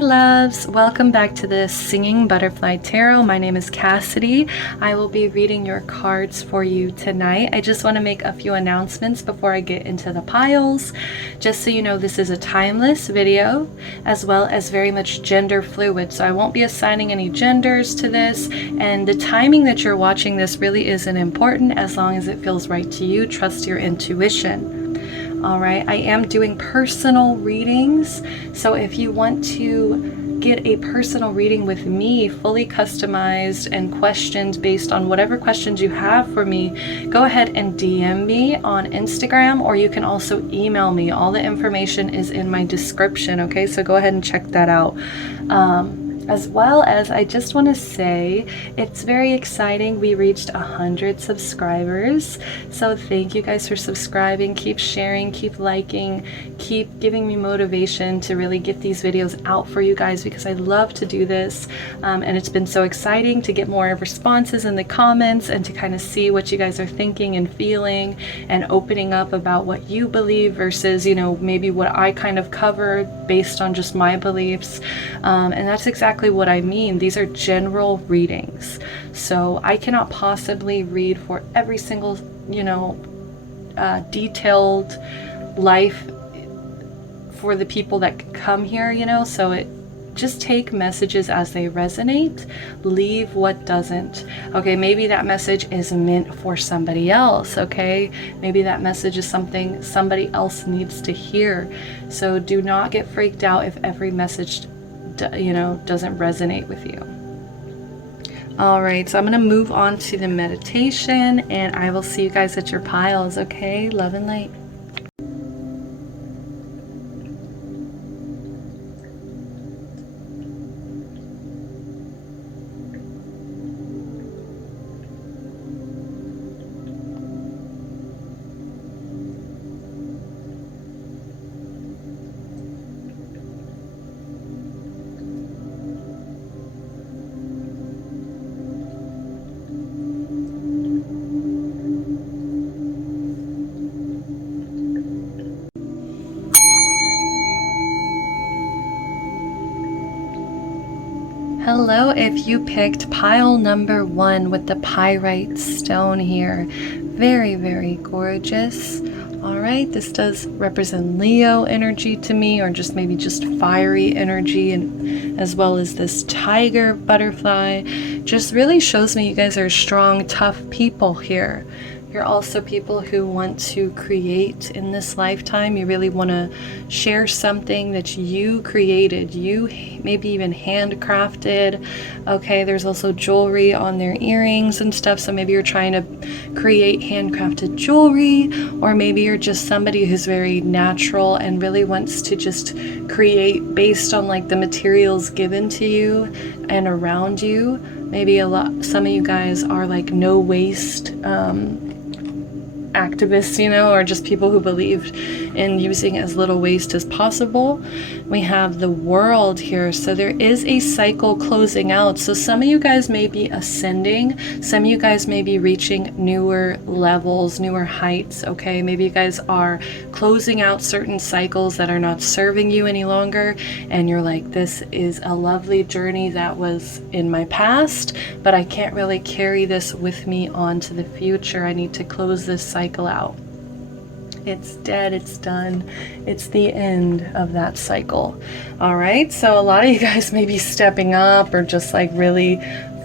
loves, welcome back to the Singing Butterfly Tarot. My name is Cassidy. I will be reading your cards for you tonight. I just want to make a few announcements before I get into the piles. Just so you know, this is a timeless video as well as very much gender fluid, so I won't be assigning any genders to this, and the timing that you're watching this really isn't important as long as it feels right to you. Trust your intuition. Alright, I am doing personal readings, so if you want to get a personal reading with me, fully customized and questioned based on whatever questions you have for me, go ahead and DM me on Instagram, or you can also email me. All the information is in my description, okay? So go ahead and check that out. As well as, I just want to say, it's very exciting. We reached 100 subscribers. So thank you guys for subscribing. Keep sharing, keep liking, keep giving me motivation to really get these videos out for you guys, because I love to do this. And it's been so exciting to get more responses in the comments and to kind of see what you guys are thinking and feeling and opening up about what you believe versus, you know, maybe what I kind of cover based on just my beliefs. And that's exactly what I mean. These are general readings, so I cannot possibly read for every single, you know, detailed life for the people that come here, you know. So it just take messages as they resonate, leave what doesn't. Okay, maybe that message is meant for somebody else. Okay, maybe that message is something somebody else needs to hear. So do not get freaked out if every message, you know, doesn't resonate with you. All right, so I'm going to move on to the meditation, and I will see you guys at your piles. Okay, love and light. Hello, if you picked pile number 1 with the pyrite stone here. Very, very gorgeous. Alright, this does represent Leo energy to me, or just maybe just fiery energy, and as well as this tiger butterfly. Just really shows me you guys are strong, tough people here. You're also people who want to create in this lifetime. You really want to share something that you created, you maybe even handcrafted. Okay, there's also jewelry on their earrings and stuff, so maybe you're trying to create handcrafted jewelry, or maybe you're just somebody who's very natural and really wants to just create based on like the materials given to you and around you. Maybe some of you guys are like no waste activists, you know, or just people who believed in using as little waste as possible. We have the world here, so there is a cycle closing out. So some of you guys may be ascending, some of you guys may be reaching newer levels, newer heights. Okay, maybe you guys are closing out certain cycles that are not serving you any longer, and you're like, this is a lovely journey that was in my past, but I can't really carry this with me on to the future. I need to close this cycle out. It's dead, it's done, it's the end of that cycle. All right, so a lot of you guys may be stepping up or just like really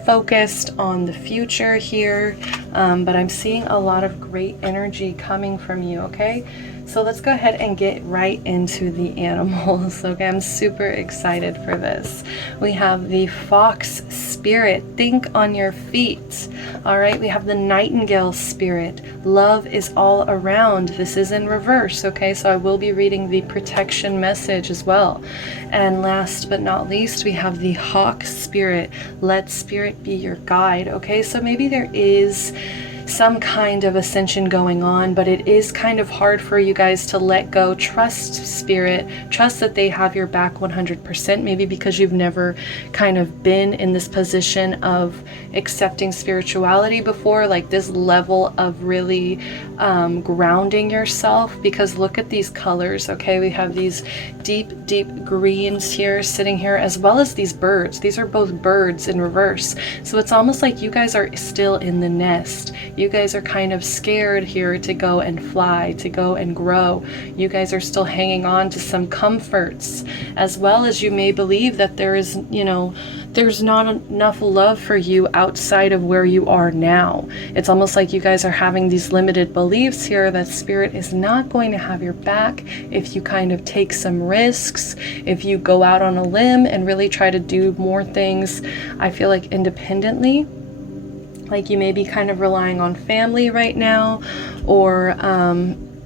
focused on the future here, but I'm seeing a lot of great energy coming from you. Okay, so let's go ahead and get right into the animals. Okay, I'm super excited for this. We have the fox spirit, think on your feet. All right, we have the nightingale spirit, love is all around. This is in reverse. Okay, so I will be reading the protection message as well. And last but not least, we have the hawk spirit, let spirit be your guide. Okay, so maybe there is some kind of ascension going on, but it is kind of hard for you guys to let go. Trust spirit, trust that they have your back 100%, maybe because you've never kind of been in this position of accepting spirituality before, like this level of really grounding yourself. Because look at these colors, okay? We have these deep greens here sitting here, as well as these birds. These are both birds in reverse. So it's almost like you guys are still in the nest. You guys are kind of scared here to go and fly, to go and grow. You guys are still hanging on to some comforts, as well as you may believe that there is, you know, there's not enough love for you outside of where you are now. It's almost like you guys are having these limited beliefs here that spirit is not going to have your back if you kind of take some risks, if you go out on a limb and really try to do more things, I feel like independently. Like you may be kind of relying on family right now, or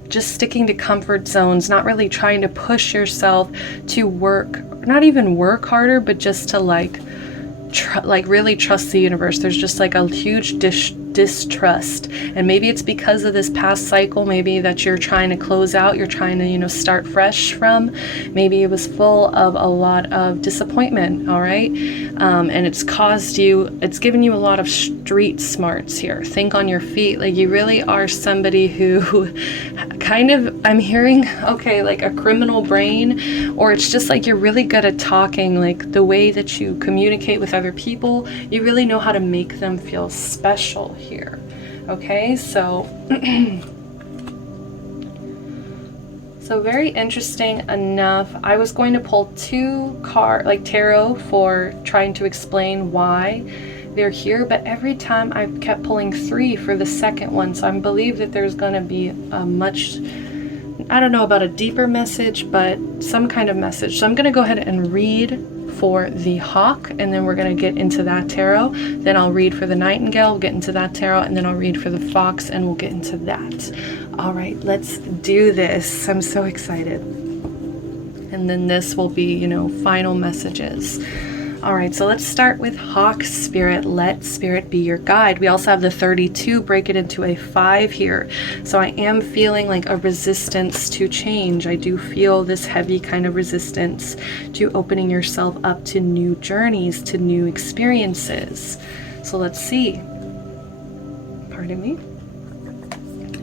just sticking to comfort zones, not really trying to push yourself to work, not even work harder, but just to like really trust the universe. There's just like a huge distrust, and maybe it's because of this past cycle, maybe that you're trying to close out, you're trying to, you know, start fresh from. Maybe it was full of a lot of disappointment, all right? And it's given you a lot of street smarts here. Think on your feet. Like you really are somebody who kind of, I'm hearing, okay, like a criminal brain, or it's just like you're really good at talking, like the way that you communicate with other people, you really know how to make them feel special here. Okay, so very interesting enough. I was going to pull two tarot for trying to explain why they're here, but every time I kept pulling three for the second one, so I believe that there's going to be a much, I don't know about a deeper message, but some kind of message. So I'm going to go ahead and read for the hawk, and then we're going to get into that tarot. Then I'll read for the nightingale, we'll get into that tarot, and then I'll read for the fox, and we'll get into that. All right, let's do this. I'm so excited. And then this will be, you know, final messages. All right, so let's start with Hawk Spirit. Let Spirit be your guide. We also have the 32, break it into a 5 here. So I am feeling like a resistance to change. I do feel this heavy kind of resistance to opening yourself up to new journeys, to new experiences. So let's see. Pardon me.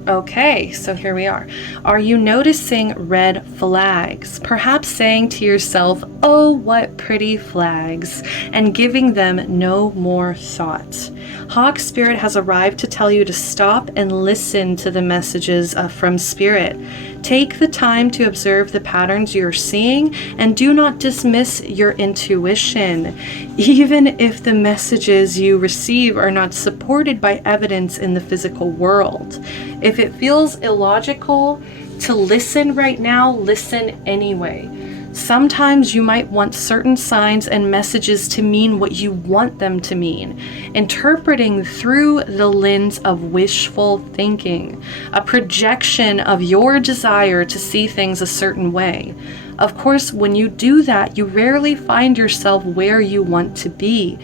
Okay, so here we are. Are you noticing red flags? Perhaps saying to yourself, oh, what pretty flags, and giving them no more thought. Hawk Spirit has arrived to tell you to stop and listen to the messages from Spirit. Take the time to observe the patterns you're seeing and do not dismiss your intuition, even if the messages you receive are not supported by evidence in the physical world. If it feels illogical to listen right now, listen anyway. Sometimes you might want certain signs and messages to mean what you want them to mean, interpreting through the lens of wishful thinking, a projection of your desire to see things a certain way. Of course, when you do that, you rarely find yourself where you want to be.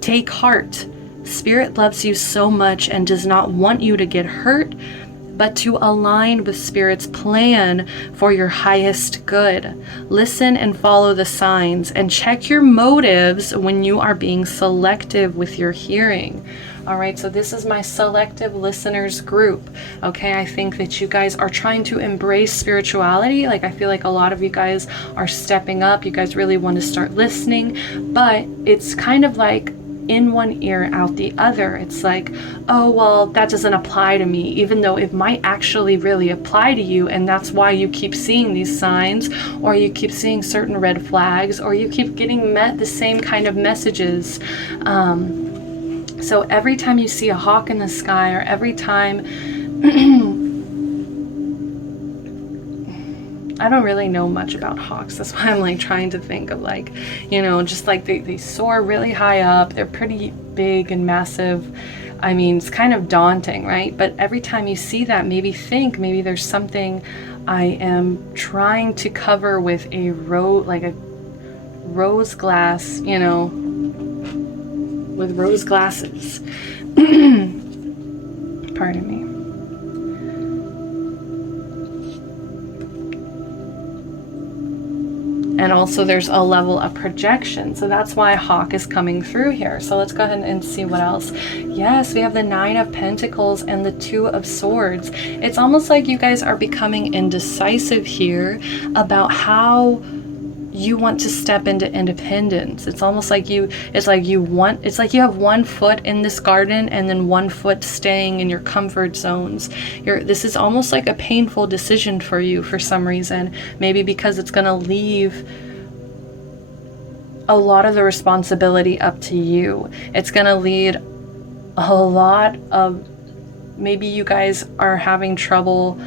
Take heart. Spirit loves you so much and does not want you to get hurt, but to align with Spirit's plan for your highest good. Listen and follow the signs, and check your motives when you are being selective with your hearing. All right, so this is my selective listeners group. Okay, I think that you guys are trying to embrace spirituality. Like, I feel like a lot of you guys are stepping up. You guys really want to start listening, but it's kind of like in one ear, out the other. It's like, oh, well, that doesn't apply to me, even though it might actually really apply to you. And that's why you keep seeing these signs, or you keep seeing certain red flags, or you keep getting met the same kind of messages. So every time you see a hawk in the sky, or every time, I don't really know much about hawks. That's why I'm like trying to think of like, you know, just like they soar really high up. They're pretty big and massive. I mean, it's kind of daunting, right? But every time you see that, maybe there's something I am trying to cover with a rose glass, you know, with rose glasses. Pardon Pardon me. And also there's a level of projection. So that's why Hawk is coming through here. So let's go ahead and see what else. Yes, we have the 9 of Pentacles and the 2 of Swords. It's almost like you guys are becoming indecisive here about how you want to step into independence. It's almost like you have one foot in this garden and then one foot staying in your comfort zones. This is almost like a painful decision for you for some reason. Maybe because it's going to leave a lot of the responsibility up to you. It's going to lead a lot of, maybe you guys are having trouble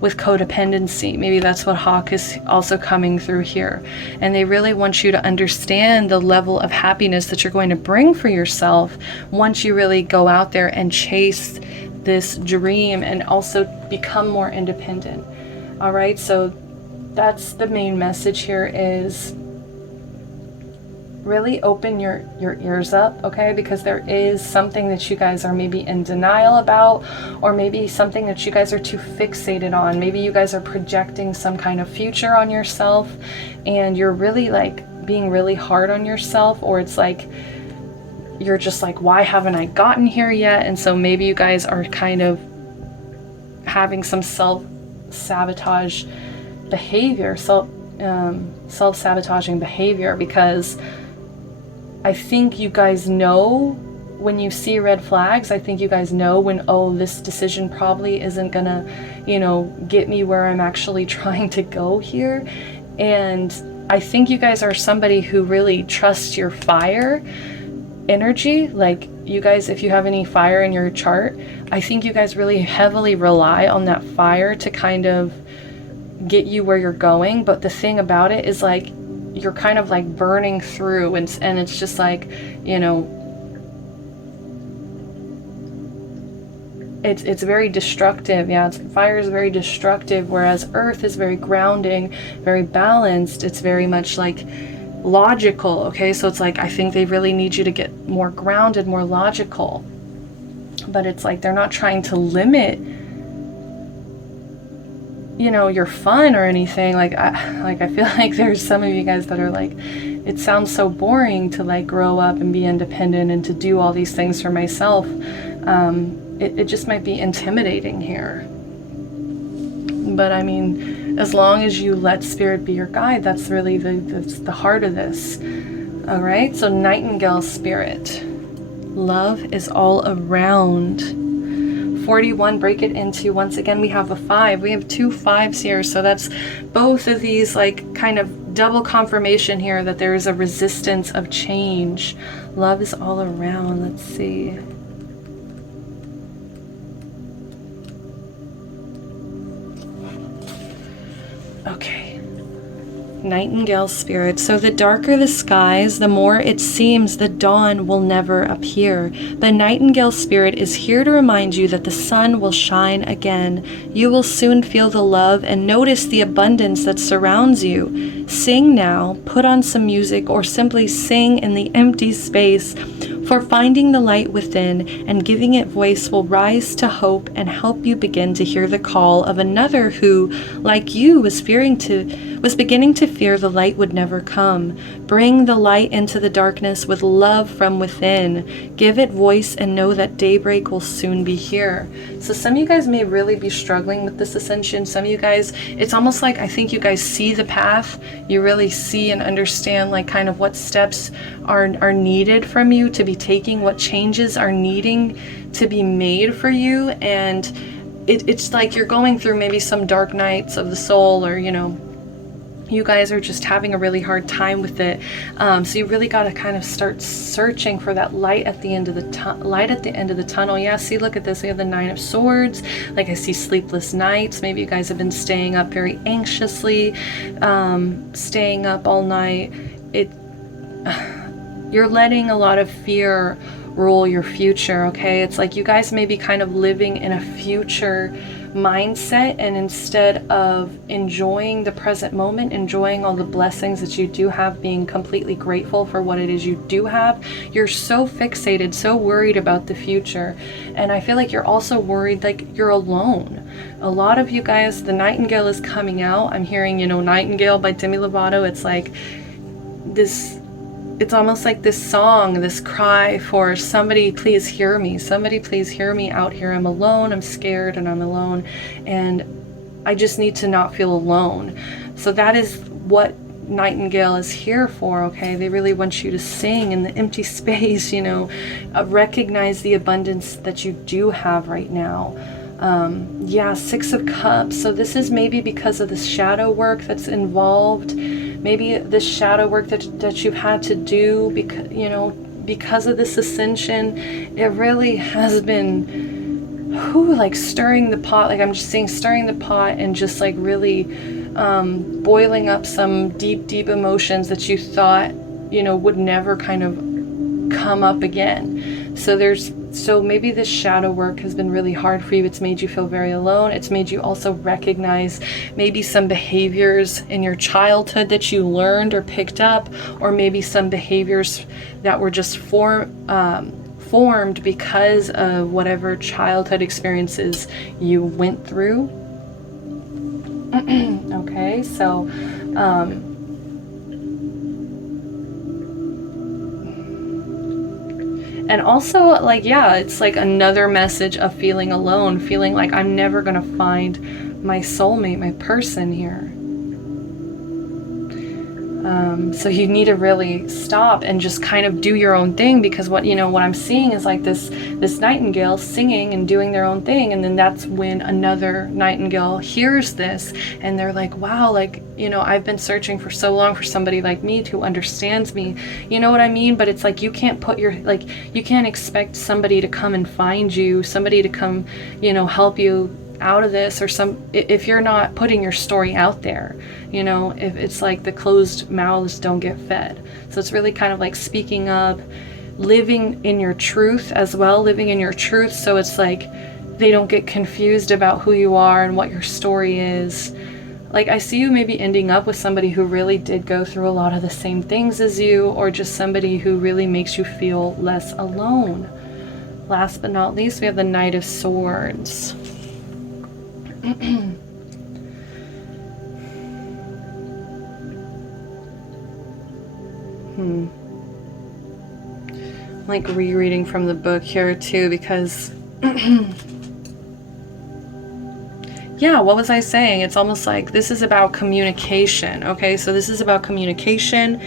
with codependency. Maybe that's what Hawk is also coming through here. And they really want you to understand the level of happiness that you're going to bring for yourself once you really go out there and chase this dream and also become more independent. All right, so that's the main message here, is really open your ears up, okay? Because there is something that you guys are maybe in denial about, or maybe something that you guys are too fixated on. Maybe you guys are projecting some kind of future on yourself, and you're really like being really hard on yourself, or it's like you're just like, why haven't I gotten here yet? And so maybe you guys are kind of having some self-sabotage behavior, self-sabotaging behavior, because I think you guys know when you see red flags. I think you guys know when, oh, this decision probably isn't gonna, get me where I'm actually trying to go here. And I think you guys are somebody who really trusts your fire energy. Like, you guys, if you have any fire in your chart, I think you guys really heavily rely on that fire to kind of get you where you're going. But the thing about it is, like, you're kind of like burning through, and it's just like, it's very destructive. Yeah, fire is very destructive, whereas earth is very grounding, very balanced. It's very much like logical, okay? So it's like, I think they really need you to get more grounded, more logical. But it's like they're not trying to limit your fun or anything. I feel like there's some of you guys that are like, it sounds so boring to like grow up and be independent and to do all these things for myself. It just might be intimidating here. But I mean, as long as you let spirit be your guide, that's really the heart of this. All right, so Nightingale spirit, love is all around. 41, break it into, once again, we have a 5. We have 2 5s here, so that's both of these like kind of double confirmation here that there is a resistance of change. Love is all around. Let's see. Okay. Nightingale spirit. So the darker the skies, the more it seems the dawn will never appear. The Nightingale spirit is here to remind you that the sun will shine again. You will soon feel the love and notice the abundance that surrounds you. Sing now, put on some music, or simply sing in the empty space. For finding the light within and giving it voice will rise to hope and help you begin to hear the call of another who, like you, was beginning to fear the light would never come. Bring the light into the darkness with love from within. Give it voice and know that daybreak will soon be here. So some of you guys may really be struggling with this ascension. Some of you guys, it's almost like, I think you guys see the path. You really see and understand like kind of what steps are needed from you to be taking, what changes are needing to be made for you. And it's like you're going through maybe some dark nights of the soul, or you guys are just having a really hard time with it. So you really got to kind of start searching for that light at the end of the tunnel. Yeah, see, look at this. We have the 9 of Swords. Like, I see sleepless nights. Maybe you guys have been staying up very anxiously, staying up all night. You're letting a lot of fear rule your future, okay? It's like you guys may be kind of living in a future mindset, and instead of enjoying the present moment, enjoying all the blessings that you do have, being completely grateful for what it is you do have, you're so fixated, so worried about the future. And I feel like you're also worried like you're alone. A lot of you guys, the Nightingale is coming out. I'm hearing, you know, Nightingale by Demi Lovato. It's like this, it's almost like this song, this cry for somebody please hear me, somebody please hear me out here. I'm alone, I'm scared, and I'm alone, and I just need to not feel alone. So that is what Nightingale is here for, okay? They really want you to sing in the empty space, you know, recognize the abundance that you do have right now. Yeah, Six of Cups. So this is maybe because of the shadow work that's involved. Maybe this shadow work that you've had to do because, you know, because of this ascension, it really has been, like stirring the pot. Like I'm just seeing stirring the pot and just like really boiling up some deep, deep emotions that you thought, you know, would never kind of come up again. So maybe this shadow work has been really hard for you. It's made you feel very alone. It's made you also recognize maybe some behaviors in your childhood that you learned or picked up, or maybe some behaviors that were just formed because of whatever childhood experiences you went through. Okay, so and also, like, yeah, it's like another message of feeling alone, feeling like I'm never gonna find my soulmate, my person here. So you need to really stop and just kind of do your own thing, because what I'm seeing is like this nightingale singing and doing their own thing, and then that's when another nightingale hears this and they're like, wow, like, you know, I've been searching for so long for somebody like me who understands me, you know what I mean? But it's like you can't you can't expect somebody to come and find you, somebody to come, you know, help you out of this, or if you're not putting your story out there, you know, if it's like the closed mouths don't get fed. So it's really kind of like speaking up, living in your truth as well, living in your truth. So it's like they don't get confused about who you are and what your story is. Like I see you maybe ending up with somebody who really did go through a lot of the same things as you, or just somebody who really makes you feel less alone. Last but not least, we have the Knight of Swords. Like rereading from the book here too, because yeah, what was I saying? It's almost like this is about communication. Okay, so this is about communication,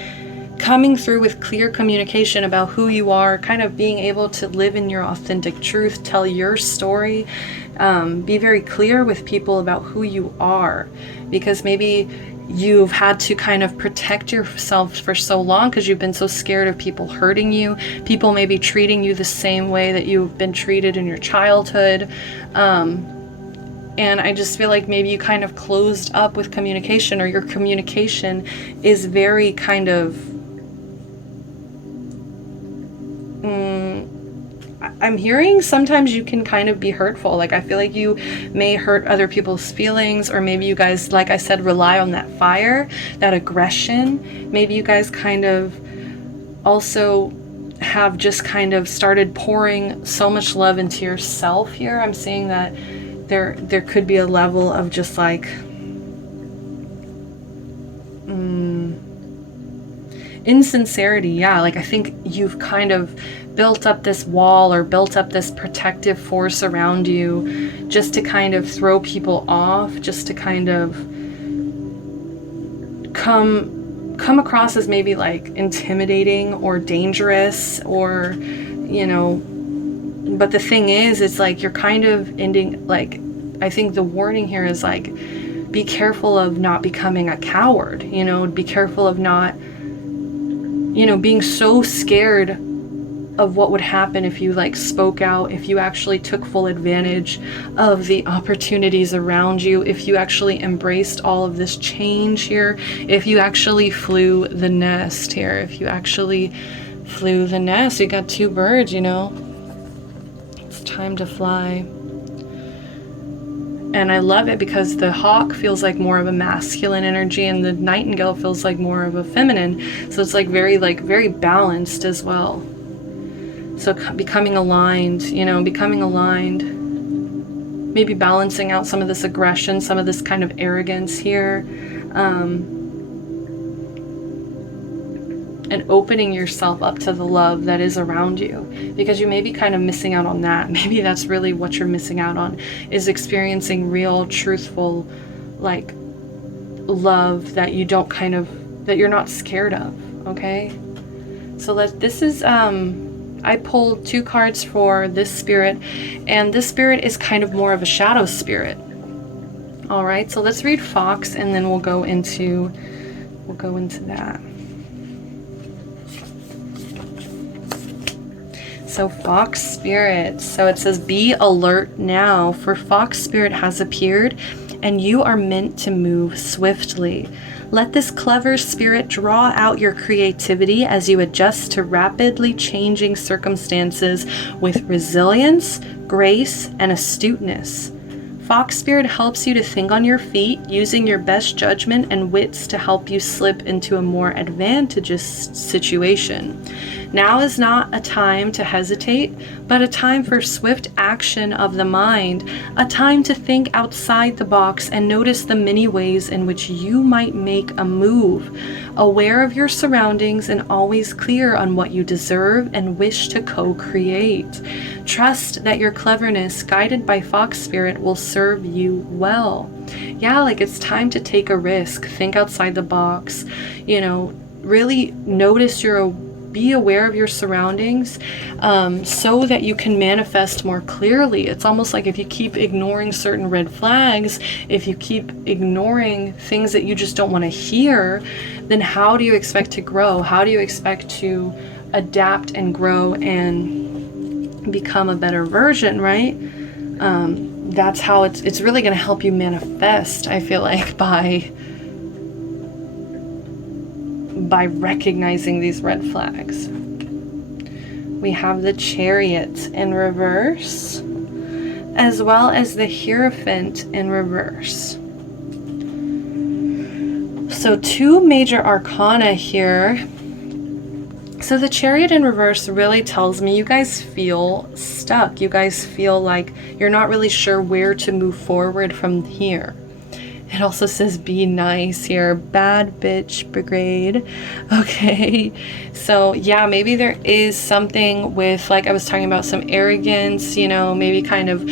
coming through with clear communication about who you are, kind of being able to live in your authentic truth, tell your story, be very clear with people about who you are, because maybe you've had to kind of protect yourself for so long because you've been so scared of people hurting you, people maybe treating you the same way that you've been treated in your childhood. And I just feel like maybe you kind of closed up with communication, or your communication is very kind of, I'm hearing sometimes you can kind of be hurtful. Like I feel like you may hurt other people's feelings, or maybe you guys, like I said, rely on that fire, that aggression. Maybe you guys kind of also have just kind of started pouring so much love into yourself here. I'm seeing that there could be a level of just like insincerity. Yeah, like I think you've kind of built up this wall or built up this protective force around you just to kind of throw people off, just to kind of come across as maybe like intimidating or dangerous, or, you know. But the thing is, it's like you're kind of ending, like, I think the warning here is like, be careful of not becoming a coward, you know, be careful of not, you know, being so scared of what would happen if you like spoke out, if you actually took full advantage of the opportunities around you, if you actually embraced all of this change here, if you actually flew the nest here, if you actually flew the nest. You got two birds, you know. Time to fly. And I love it because the hawk feels like more of a masculine energy and the nightingale feels like more of a feminine. So it's like very balanced as well. So becoming aligned, you know, becoming aligned, maybe balancing out some of this aggression, some of this kind of arrogance here, and opening yourself up to the love that is around you, because you may be kind of missing out on that. Maybe that's really what you're missing out on, is experiencing real, truthful, like, love that you don't that you're not scared of, okay? So this is, I pulled 2 cards for this spirit, and this spirit is kind of more of a shadow spirit. All right, so let's read Fox, and then we'll go into that. So Fox Spirit, so it says, be alert now, for Fox Spirit has appeared, and you are meant to move swiftly. Let this clever spirit draw out your creativity as you adjust to rapidly changing circumstances with resilience, grace, and astuteness. Fox Spirit helps you to think on your feet, using your best judgment and wits to help you slip into a more advantageous situation. Now is not a time to hesitate, but a time for swift action of the mind, a time to think outside the box and notice the many ways in which you might make a move, aware of your surroundings and always clear on what you deserve and wish to co-create. Trust that your cleverness, guided by Fox Spirit, will serve you well. Yeah, like it's time to take a risk, think outside the box, you know, really notice be aware of your surroundings, so that you can manifest more clearly. It's almost like if you keep ignoring certain red flags, if you keep ignoring things that you just don't want to hear, then how do you expect to grow? How do you expect to adapt and grow and become a better version, right? That's how it's really going to help you manifest, I feel like, by recognizing these red flags. We have the Chariot in reverse, as well as the Hierophant in reverse. So 2 major arcana here. So the Chariot in reverse really tells me you guys feel stuck. You guys feel like you're not really sure where to move forward from here. It also says be nice here, bad bitch brigade. Okay, so yeah, maybe there is something with, like I was talking about, some arrogance, you know, maybe kind of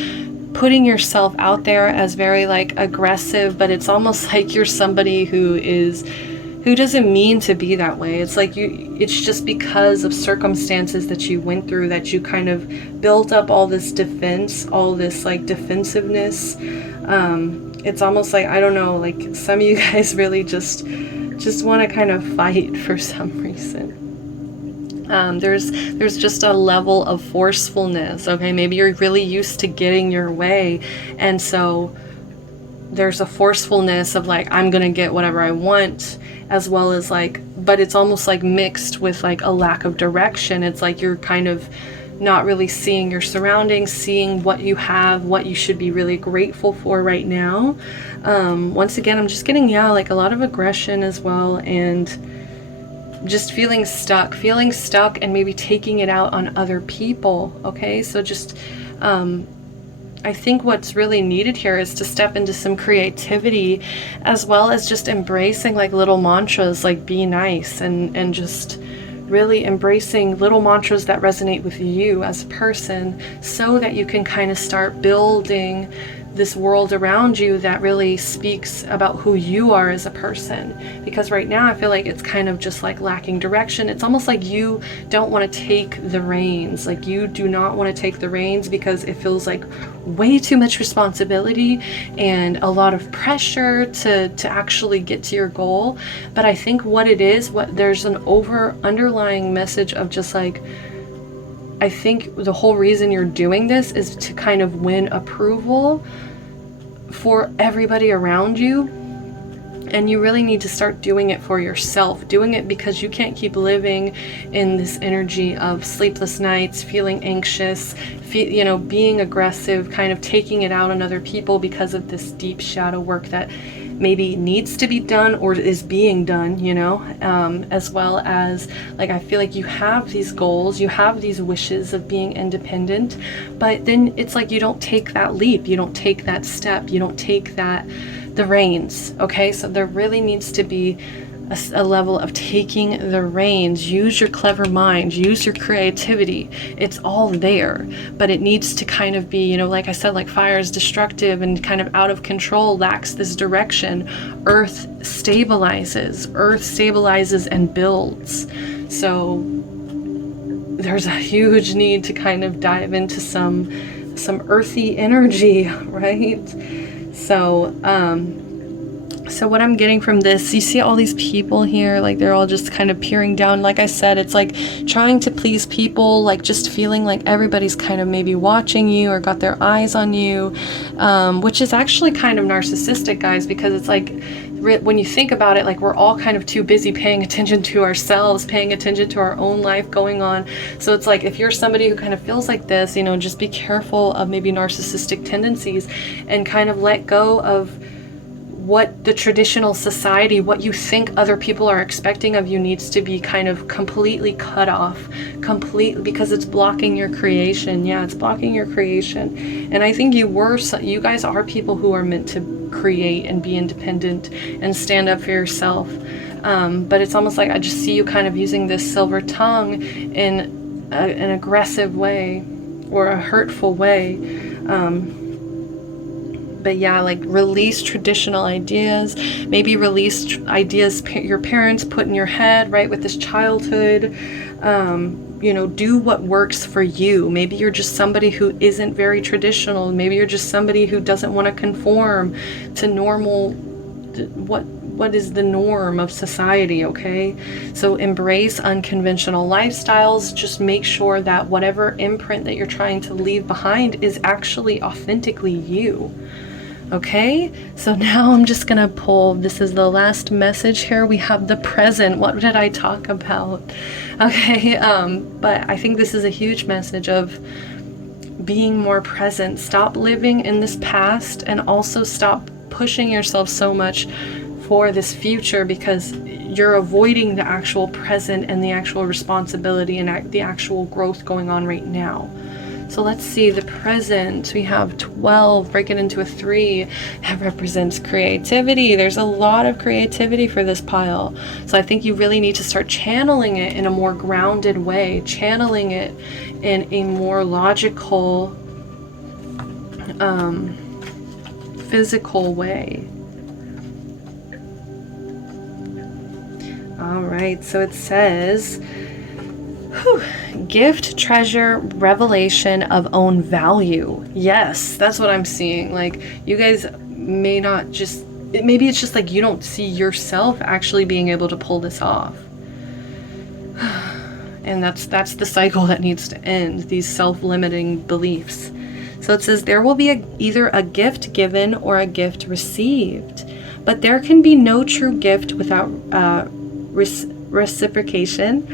putting yourself out there as very like aggressive, but it's almost like you're somebody who doesn't mean to be that way. It's like it's just because of circumstances that you went through that you kind of built up all this defense, all this like defensiveness. It's almost like, I don't know, like some of you guys really just want to kind of fight for some reason. There's just a level of forcefulness, okay? Maybe you're really used to getting your way, and so there's a forcefulness of like, I'm gonna get whatever I want, as well as like, but it's almost like mixed with like a lack of direction. It's like you're kind of not really seeing your surroundings, seeing what you have, what you should be really grateful for right now. Once again, I'm just getting, yeah, like a lot of aggression as well, and just feeling stuck and maybe taking it out on other people, okay? So just, I think what's really needed here is to step into some creativity, as well as just embracing like little mantras like be nice, and just really embracing little mantras that resonate with you as a person, so that you can kind of start building this world around you that really speaks about who you are as a person. Because right now I feel like it's kind of just like lacking direction. It's almost like you don't want to take the reins. Like you do not want to take the reins because it feels like way too much responsibility and a lot of pressure to actually get to your goal. But I think what it is, there's an underlying message of just like, I think the whole reason you're doing this is to kind of win approval for everybody around you. And you really need to start doing it for yourself, doing it because you can't keep living in this energy of sleepless nights, feeling anxious, being aggressive, kind of taking it out on other people because of this deep shadow work that maybe needs to be done or is being done, as well as, like, I feel like you have these goals, you have these wishes of being independent, but then it's like you don't take that leap, you don't take that step, you don't take the reins. Okay, so there really needs to be a level of taking the reins. Use your clever mind, use your creativity. It's all there, but it needs to kind of be, like I said, like fire is destructive and kind of out of control, lacks this direction. Earth stabilizes and builds. So there's a huge need to kind of dive into some earthy energy, right? So what I'm getting from this, you see all these people here, like they're all just kind of peering down. Like I said, it's like trying to please people, like just feeling like everybody's kind of maybe watching you or got their eyes on you, which is actually kind of narcissistic, guys, because it's like, when you think about it, like we're all kind of too busy paying attention to ourselves, paying attention to our own life going on. So it's like, if you're somebody who kind of feels like this, just be careful of maybe narcissistic tendencies and kind of let go of what the traditional society, what you think other people are expecting of you, needs to be kind of completely cut off, completely, because it's blocking your creation. Yeah, it's blocking your creation. And I think you guys are people who are meant to create and be independent and stand up for yourself. But it's almost like I just see you kind of using this silver tongue in an aggressive way or a hurtful way. But yeah, like release traditional ideas, maybe release ideas your parents put in your head, right, with this childhood. Do what works for you. Maybe you're just somebody who isn't very traditional. Maybe you're just somebody who doesn't want to conform to normal, what is the norm of society, okay? So embrace unconventional lifestyles. Just make sure that whatever imprint that you're trying to leave behind is actually authentically you. Okay, so now I'm just gonna pull, this is the last message here. We have the present. What did I talk about? Okay, but I think this is a huge message of being more present. Stop living in this past, and also stop pushing yourself so much for this future, because you're avoiding the actual present and the actual responsibility and the actual growth going on right now. So let's see, the present, we have 12, break it into a 3, that represents creativity. There's a lot of creativity for this pile. So I think you really need to start channeling it in a more grounded way, channeling it in a more logical, physical way. All right, so it says, gift, treasure, revelation of own value. Yes, that's what I'm seeing. Like, you guys may not just, maybe it's just like you don't see yourself actually being able to pull this off. And that's the cycle that needs to end, these self-limiting beliefs. So it says, there will be either a gift given or a gift received, but there can be no true gift without reciprocation.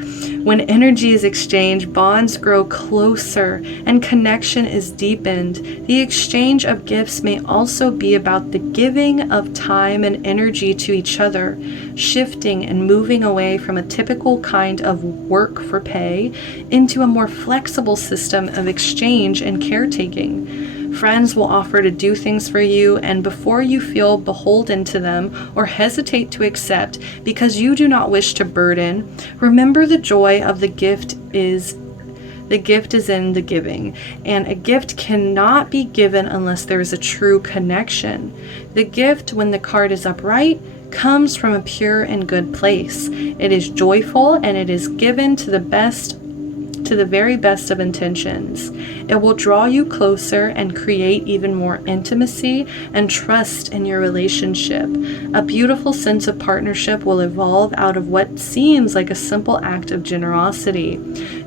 When energy is exchanged, bonds grow closer and connection is deepened. The exchange of gifts may also be about the giving of time and energy to each other, shifting and moving away from a typical kind of work for pay into a more flexible system of exchange and caretaking. Friends will offer to do things for you, and before you feel beholden to them or hesitate to accept because you do not wish to burden, remember the joy of the gift is in the giving, and a gift cannot be given unless there is a true connection. The gift, when the card is upright, comes from a pure and good place. It is joyful, and it is given to the very best of intentions. It will draw you closer and create even more intimacy and trust in your relationship. A beautiful sense of partnership will evolve out of what seems like a simple act of generosity.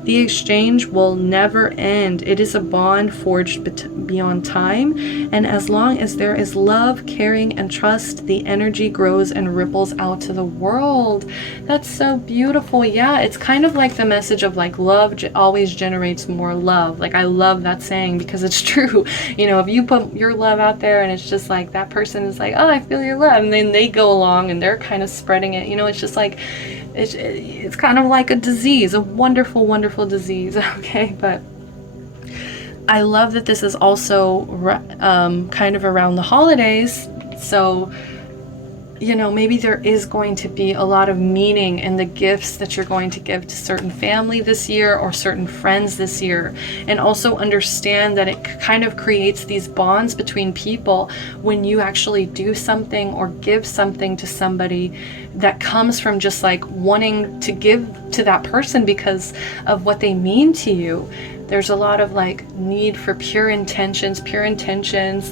The exchange will never end. It is a bond forged beyond time. And as long as there is love, caring, and trust, the energy grows and ripples out to the world. That's so beautiful. Yeah, it's kind of like the message of like love always generates more love. Like I love that saying because it's true. You know, if you put your love out there and it's just like that person is like, oh, I feel your love, and then they go along and they're kind of spreading it. You know, it's just like it's kind of like a disease, a wonderful, wonderful disease. Okay, but I love that this is also kind of around the holidays. So, you know, maybe there is going to be a lot of meaning in the gifts that you're going to give to certain family this year or certain friends this year. And also understand that it kind of creates these bonds between people when you actually do something or give something to somebody that comes from just like wanting to give to that person because of what they mean to you. There's a lot of like need for pure intentions.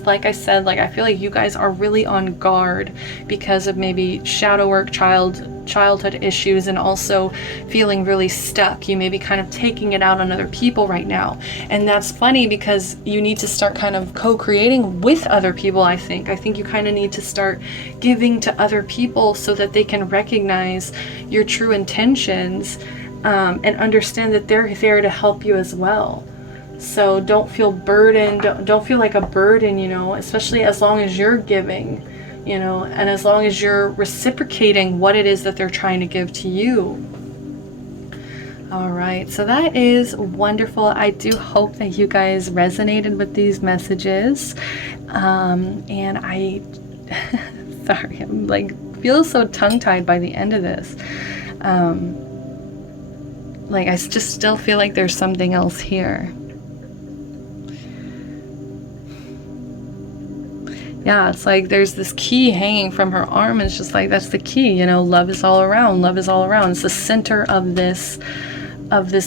Like I said, like I feel like you guys are really on guard because of maybe shadow work, childhood issues, and also feeling really stuck. You may be kind of taking it out on other people right now. And that's funny because you need to start kind of co-creating with other people, I think. I think you kind of need to start giving to other people so that they can recognize your true intentions. And understand that they're there to help you as well. So don't feel burdened, don't feel like a burden, you know, especially as long as you're giving, you know, and as long as you're reciprocating what it is that they're trying to give to you. All right, so that is wonderful. I do hope that you guys resonated with these messages. And I, sorry, I'm like, feel so tongue-tied by the end of this. Like I just still feel like there's something else here. Yeah, it's like there's this key hanging from her arm. And it's just like, that's the key, you know, love is all around. Love is all around. It's the center of this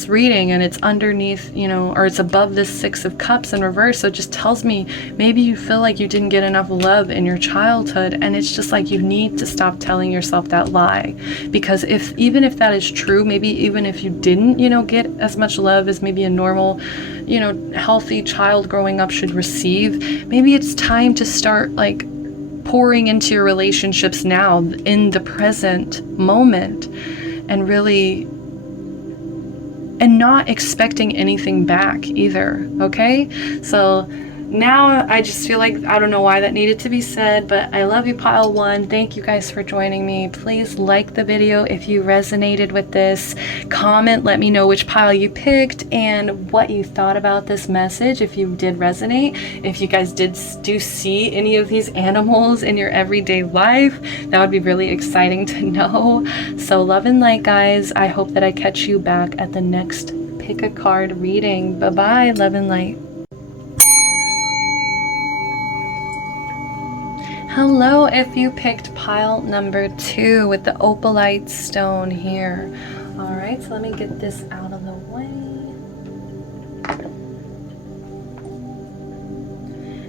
reading, and it's underneath, you know, or it's above this Six of Cups in reverse. So it just tells me maybe you feel like you didn't get enough love in your childhood, and it's just like you need to stop telling yourself that lie. Because even if that is true, maybe even if you didn't, you know, get as much love as maybe a normal, you know, healthy child growing up should receive, maybe it's time to start like pouring into your relationships now in the present moment, and really, and not expecting anything back either, okay? So now I just feel like, I don't know why that needed to be said, but I love you, pile one. Thank you guys for joining me. Please like the video if you resonated with this. Comment, let me know which pile you picked and what you thought about this message, if you did resonate. If you guys do see any of these animals in your everyday life, that would be really exciting to know. So love and light, guys. I hope that I catch you back at the next pick a card reading. Bye-bye, love and light. Hello, if you picked pile number 2 with the opalite stone here. All right, so let me get this out of the way.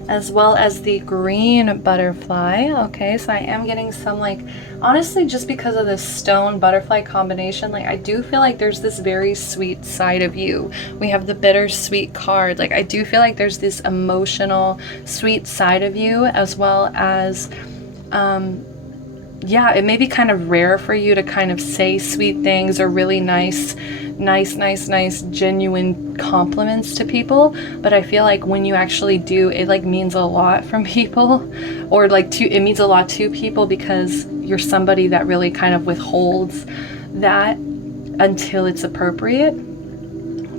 As well as the green butterfly. Okay, so I am getting some, like, honestly, just because of this stone butterfly combination, like, I do feel like there's this very sweet side of you. We have the bittersweet card. Like, I do feel like there's this emotional, sweet side of you, as well as, yeah, it may be kind of rare for you to kind of say sweet things or really nice, genuine compliments to people. But I feel like when you actually do, it like means a lot from people, or like it means a lot to people, because you're somebody that really kind of withholds that until it's appropriate.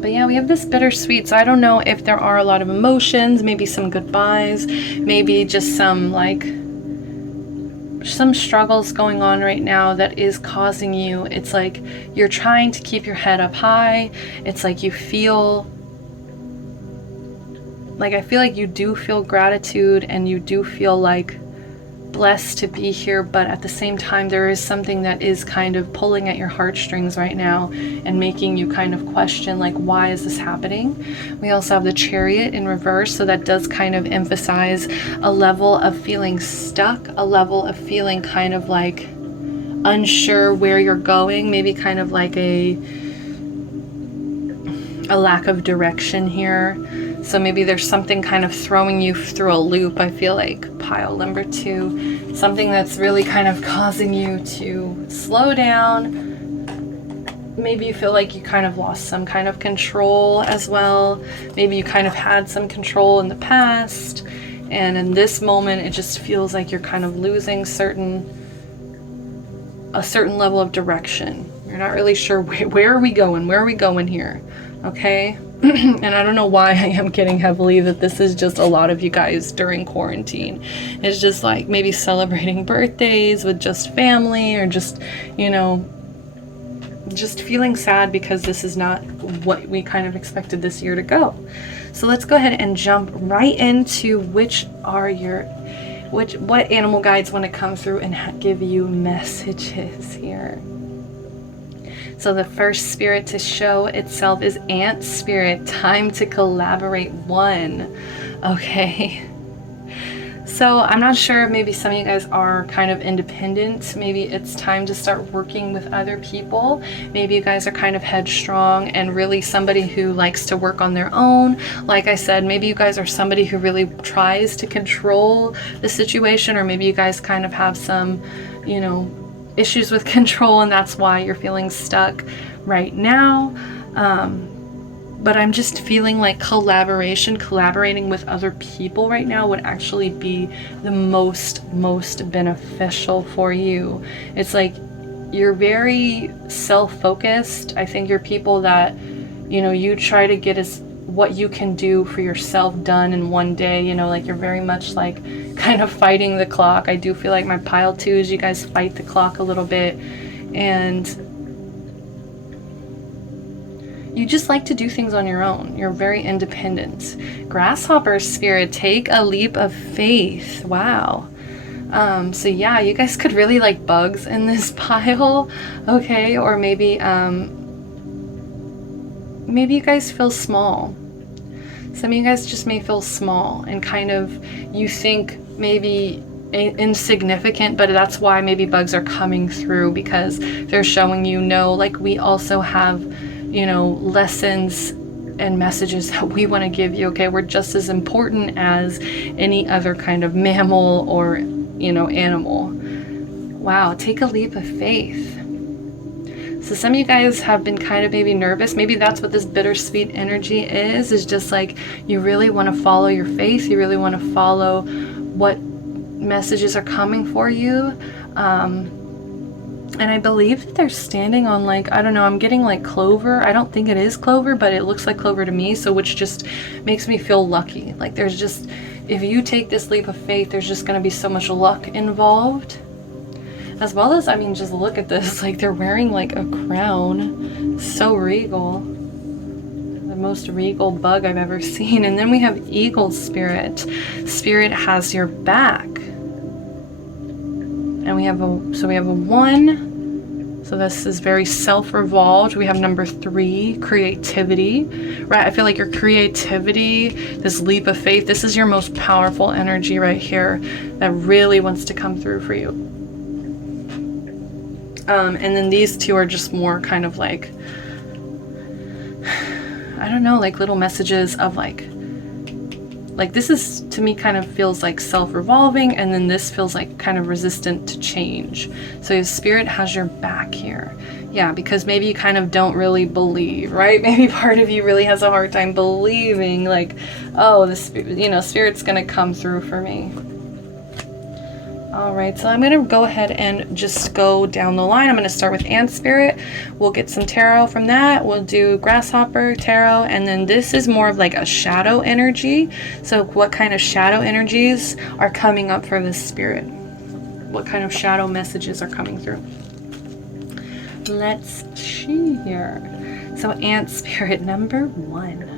But yeah, we have this bittersweet. So I don't know if there are a lot of emotions, maybe some goodbyes, maybe just some struggles going on right now that is causing you. It's like you're trying to keep your head up high. It's like you feel like, I feel like you do feel gratitude and you do feel like blessed to be here, but at the same time there is something that is kind of pulling at your heartstrings right now and making you kind of question, like, why is this happening? We also have the Chariot in reverse, so that does kind of emphasize a level of feeling stuck, a level of feeling kind of like unsure where you're going, maybe kind of like a lack of direction here. So maybe there's something kind of throwing you through a loop. I feel like pile number 2, something that's really kind of causing you to slow down. Maybe you feel like you kind of lost some kind of control as well. Maybe you kind of had some control in the past, and in this moment it just feels like you're kind of losing a certain level of direction. You're not really sure where are we going here, okay? And I don't know why I am getting heavily that this is just a lot of you guys during quarantine. It's just like maybe celebrating birthdays with just family, or just, you know, just feeling sad because this is not what we kind of expected this year to go. So let's go ahead and jump right into what animal guides want to come through and give you messages here. So the first spirit to show itself is Ant Spirit. Time to collaborate 1. Okay. So I'm not sure, maybe some of you guys are kind of independent. Maybe it's time to start working with other people. Maybe you guys are kind of headstrong and really somebody who likes to work on their own. Like I said, maybe you guys are somebody who really tries to control the situation, or maybe you guys kind of have some, you know, issues with control, and that's why you're feeling stuck right now. But I'm just feeling like collaborating with other people right now would actually be the most beneficial for you. It's like you're very self-focused. I think you're people that, you know, you try to get what you can do for yourself done in one day. You know, like you're very much like kind of fighting the clock. I do feel like my pile 2 is you guys fight the clock a little bit, and you just like to do things on your own. You're very independent. Grasshopper Spirit, take a leap of faith. Wow. So yeah, you guys could really like bugs in this pile, okay? Or maybe maybe you guys feel small. Some of you guys just may feel small and kind of, you think maybe insignificant, but that's why maybe bugs are coming through, because they're showing you, no, like we also have, you know, lessons and messages that we want to give you, okay? We're just as important as any other kind of mammal or, you know, animal. Wow, take a leap of faith. So some of you guys have been kind of maybe nervous. Maybe that's what this bittersweet energy is just like you really want to follow your faith. You really want to follow what messages are coming for you. And I believe that they're standing on like, I don't know, I'm getting like clover. I don't think it is clover, but it looks like clover to me. So which just makes me feel lucky. Like there's just, if you take this leap of faith, there's just going to be so much luck involved. As well as, I mean, just look at this, like they're wearing like a crown. So regal. The most regal bug I've ever seen. And then we have Eagle Spirit. Spirit has your back. And we have a 1. So this is very self-revolved. We have number 3, creativity, right? I feel like your creativity, this leap of faith, this is your most powerful energy right here that really wants to come through for you. And then these 2 are just more kind of like, I don't know, like little messages of like this is, to me, kind of feels like self-revolving, and then this feels like kind of resistant to change. So your spirit has your back here. Yeah, because maybe you kind of don't really believe, right? Maybe part of you really has a hard time believing like, oh, this, you know, spirit's gonna come through for me. All right, so I'm going to go ahead and just go down the line. I'm going to start with Ant Spirit. We'll get some tarot from that. We'll do Grasshopper tarot, and then this is more of like a shadow energy. So what kind of shadow energies are coming up for this spirit? What kind of shadow messages are coming through? Let's see here. So Ant Spirit number 1.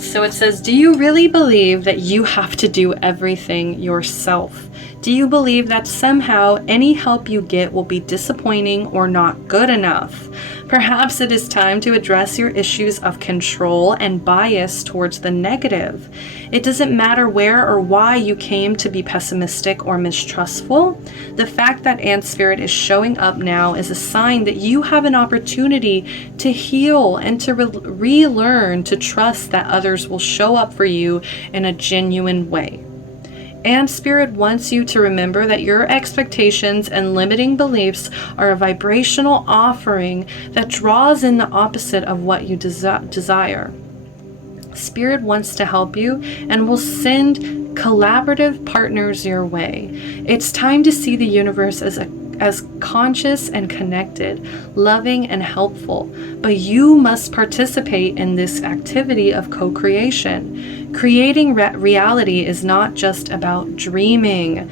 So it says, do you really believe that you have to do everything yourself? Do you believe that somehow any help you get will be disappointing or not good enough? Perhaps it is time to address your issues of control and bias towards the negative. It doesn't matter where or why you came to be pessimistic or mistrustful. The fact that Ant Spirit is showing up now is a sign that you have an opportunity to heal and to relearn to trust that others will show up for you in a genuine way. And Spirit wants you to remember that your expectations and limiting beliefs are a vibrational offering that draws in the opposite of what you desire. Spirit wants to help you and will send collaborative partners your way. It's time to see the universe as conscious and connected, loving and helpful, but you must participate in this activity of co-creation. Creating reality is not just about dreaming.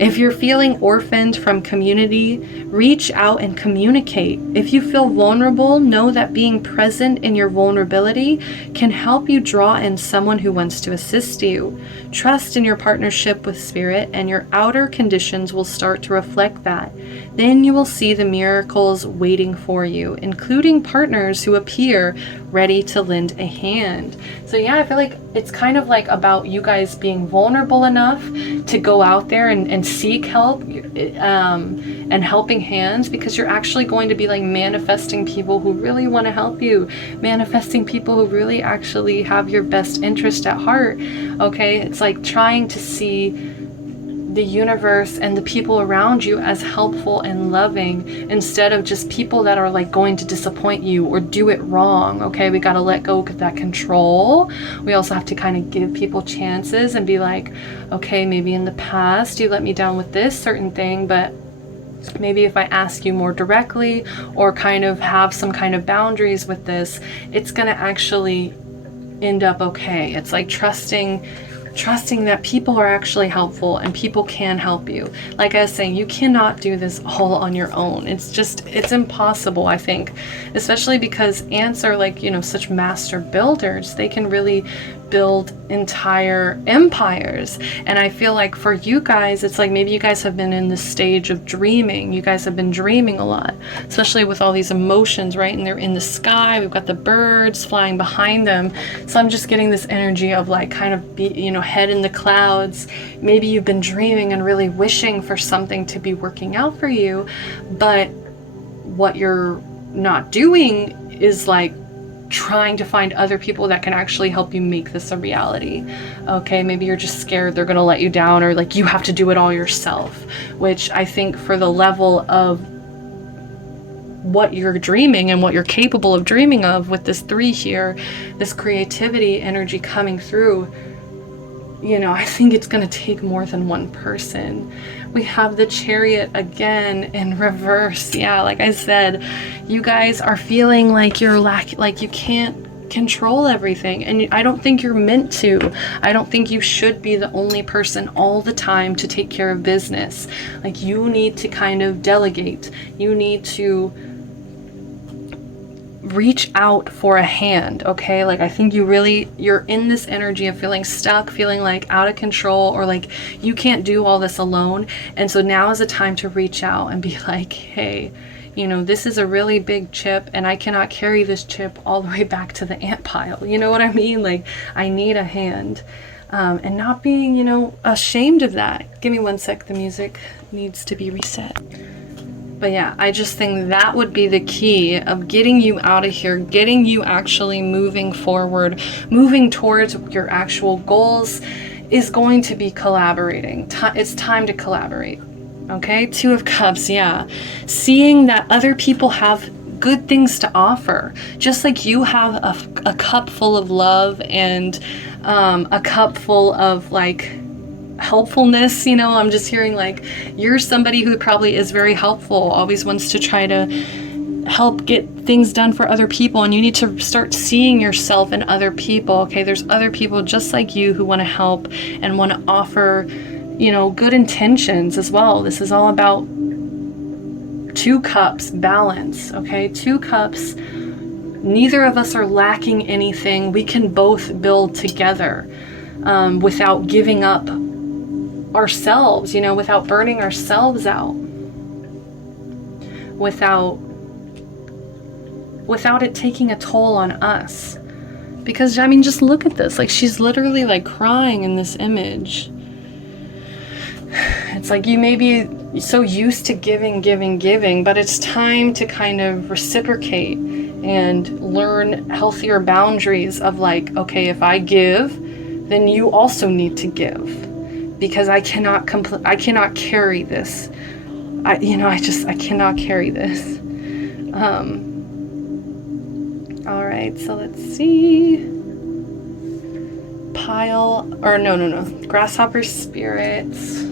If you're feeling orphaned from community, reach out and communicate. If you feel vulnerable, know that being present in your vulnerability can help you draw in someone who wants to assist you. Trust in your partnership with Spirit, and your outer conditions will start to reflect that. Then you will see the miracles waiting for you, including partners who appear ready to lend a hand. So yeah, I feel like it's kind of like about you guys being vulnerable enough to go out there and seek help and helping hands, because you're actually going to be like manifesting people who really want to help you, manifesting people who really actually have your best interest at heart. Okay, it's like trying to see the universe and the people around you as helpful and loving, instead of just people that are like going to disappoint you or do it wrong. Okay, we got to let go of that control. We also have to kind of give people chances and be like, okay, maybe in the past you let me down with this certain thing, but maybe if I ask you more directly or kind of have some kind of boundaries with this, it's going to actually end up okay. It's like trusting that people are actually helpful and people can help you. Like I was saying, you cannot do this all on your own. It's impossible, I think, especially because ants are like, such master builders. They can really build entire empires. And I feel like for you guys, it's like maybe you guys have been in this stage of dreaming. You guys have been dreaming a lot, especially with all these emotions, right? And they're in the sky. We've got the birds flying behind them. So I'm just getting this energy of like kind of head in the clouds. Maybe you've been dreaming and really wishing for something to be working out for you, but what you're not doing is like trying to find other people that can actually help you make this a reality. Okay, maybe you're just scared they're gonna let you down, or like you have to do it all yourself, which I think for the level of what you're dreaming and what you're capable of dreaming of with this 3 here, this creativity energy coming through, I think it's going to take more than one person. We have the Chariot again in reverse. Yeah, like I said, you guys are feeling like you're like you can't control everything, and I don't think you're meant to. I don't think you should be the only person all the time to take care of business. Like, you need to kind of delegate. You need to reach out for a hand. Okay, like I think you're in this energy of feeling stuck, feeling like out of control, or like you can't do all this alone. And so now is a time to reach out and be like, hey, this is a really big chip and I cannot carry this chip all the way back to the ant pile. You know what I mean? Like, I need a hand. And not being, ashamed of that. Give me 1 sec. The music needs to be reset. But yeah, I just think that would be the key of getting you out of here, getting you actually moving forward, moving towards your actual goals, is going to be collaborating. It's time to collaborate. Okay, 2 of Cups, yeah. Seeing that other people have good things to offer, just like you have a cup full of love and a cup full of like helpfulness. I'm just hearing like you're somebody who probably is very helpful, always wants to try to help get things done for other people, and you need to start seeing yourself in other people. Okay, there's other people just like you who want to help and want to offer good intentions as well. This is all about 2 cups, balance. Okay, 2 cups, neither of us are lacking anything. We can both build together without giving up ourselves, without burning ourselves out, without without it taking a toll on us. Because, I mean, just look at this. Like, she's literally like crying in this image. It's like you may be so used to giving, but it's time to kind of reciprocate and learn healthier boundaries of like, okay, if I give, then you also need to give, because I cannot carry this. I cannot carry this. All right, so let's see. Grasshopper spirits.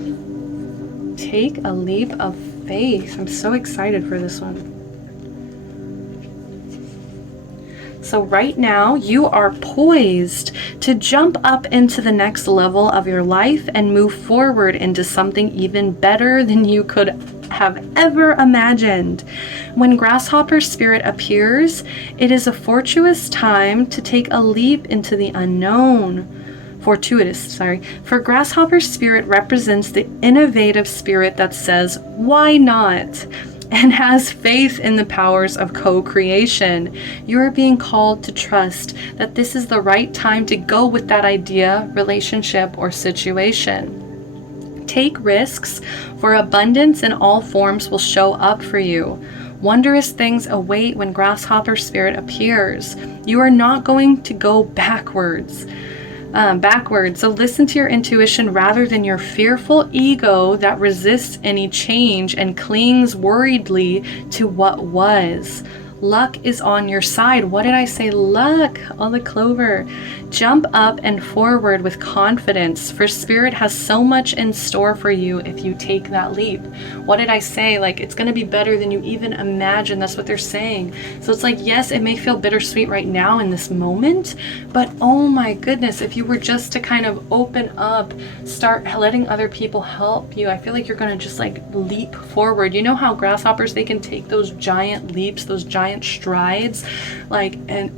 Take a leap of faith. I'm so excited for this one. So right now you are poised to jump up into the next level of your life and move forward into something even better than you could have ever imagined. When Grasshopper Spirit appears, it is a fortuitous time to take a leap into the unknown. For Grasshopper Spirit represents the innovative spirit that says, why not? And has faith in the powers of co-creation. You are being called to trust that this is the right time to go with that idea, relationship, or situation. Take risks, for abundance in all forms will show up for you. Wondrous things await when Grasshopper Spirit appears. You are not going to go backwards. So listen to your intuition rather than your fearful ego that resists any change and clings worriedly to what was. Luck is on your side. What did I say? Luck on the clover. Jump up and forward with confidence, for Spirit has so much in store for you if you take that leap. What did I say? Like, it's going to be better than you even imagine. That's what they're saying. So it's like, yes, it may feel bittersweet right now in this moment, but oh my goodness, if you were just to kind of open up, start letting other people help you, I feel like you're going to just like leap forward. You know how grasshoppers, they can take those giant leaps, those giant strides, like, and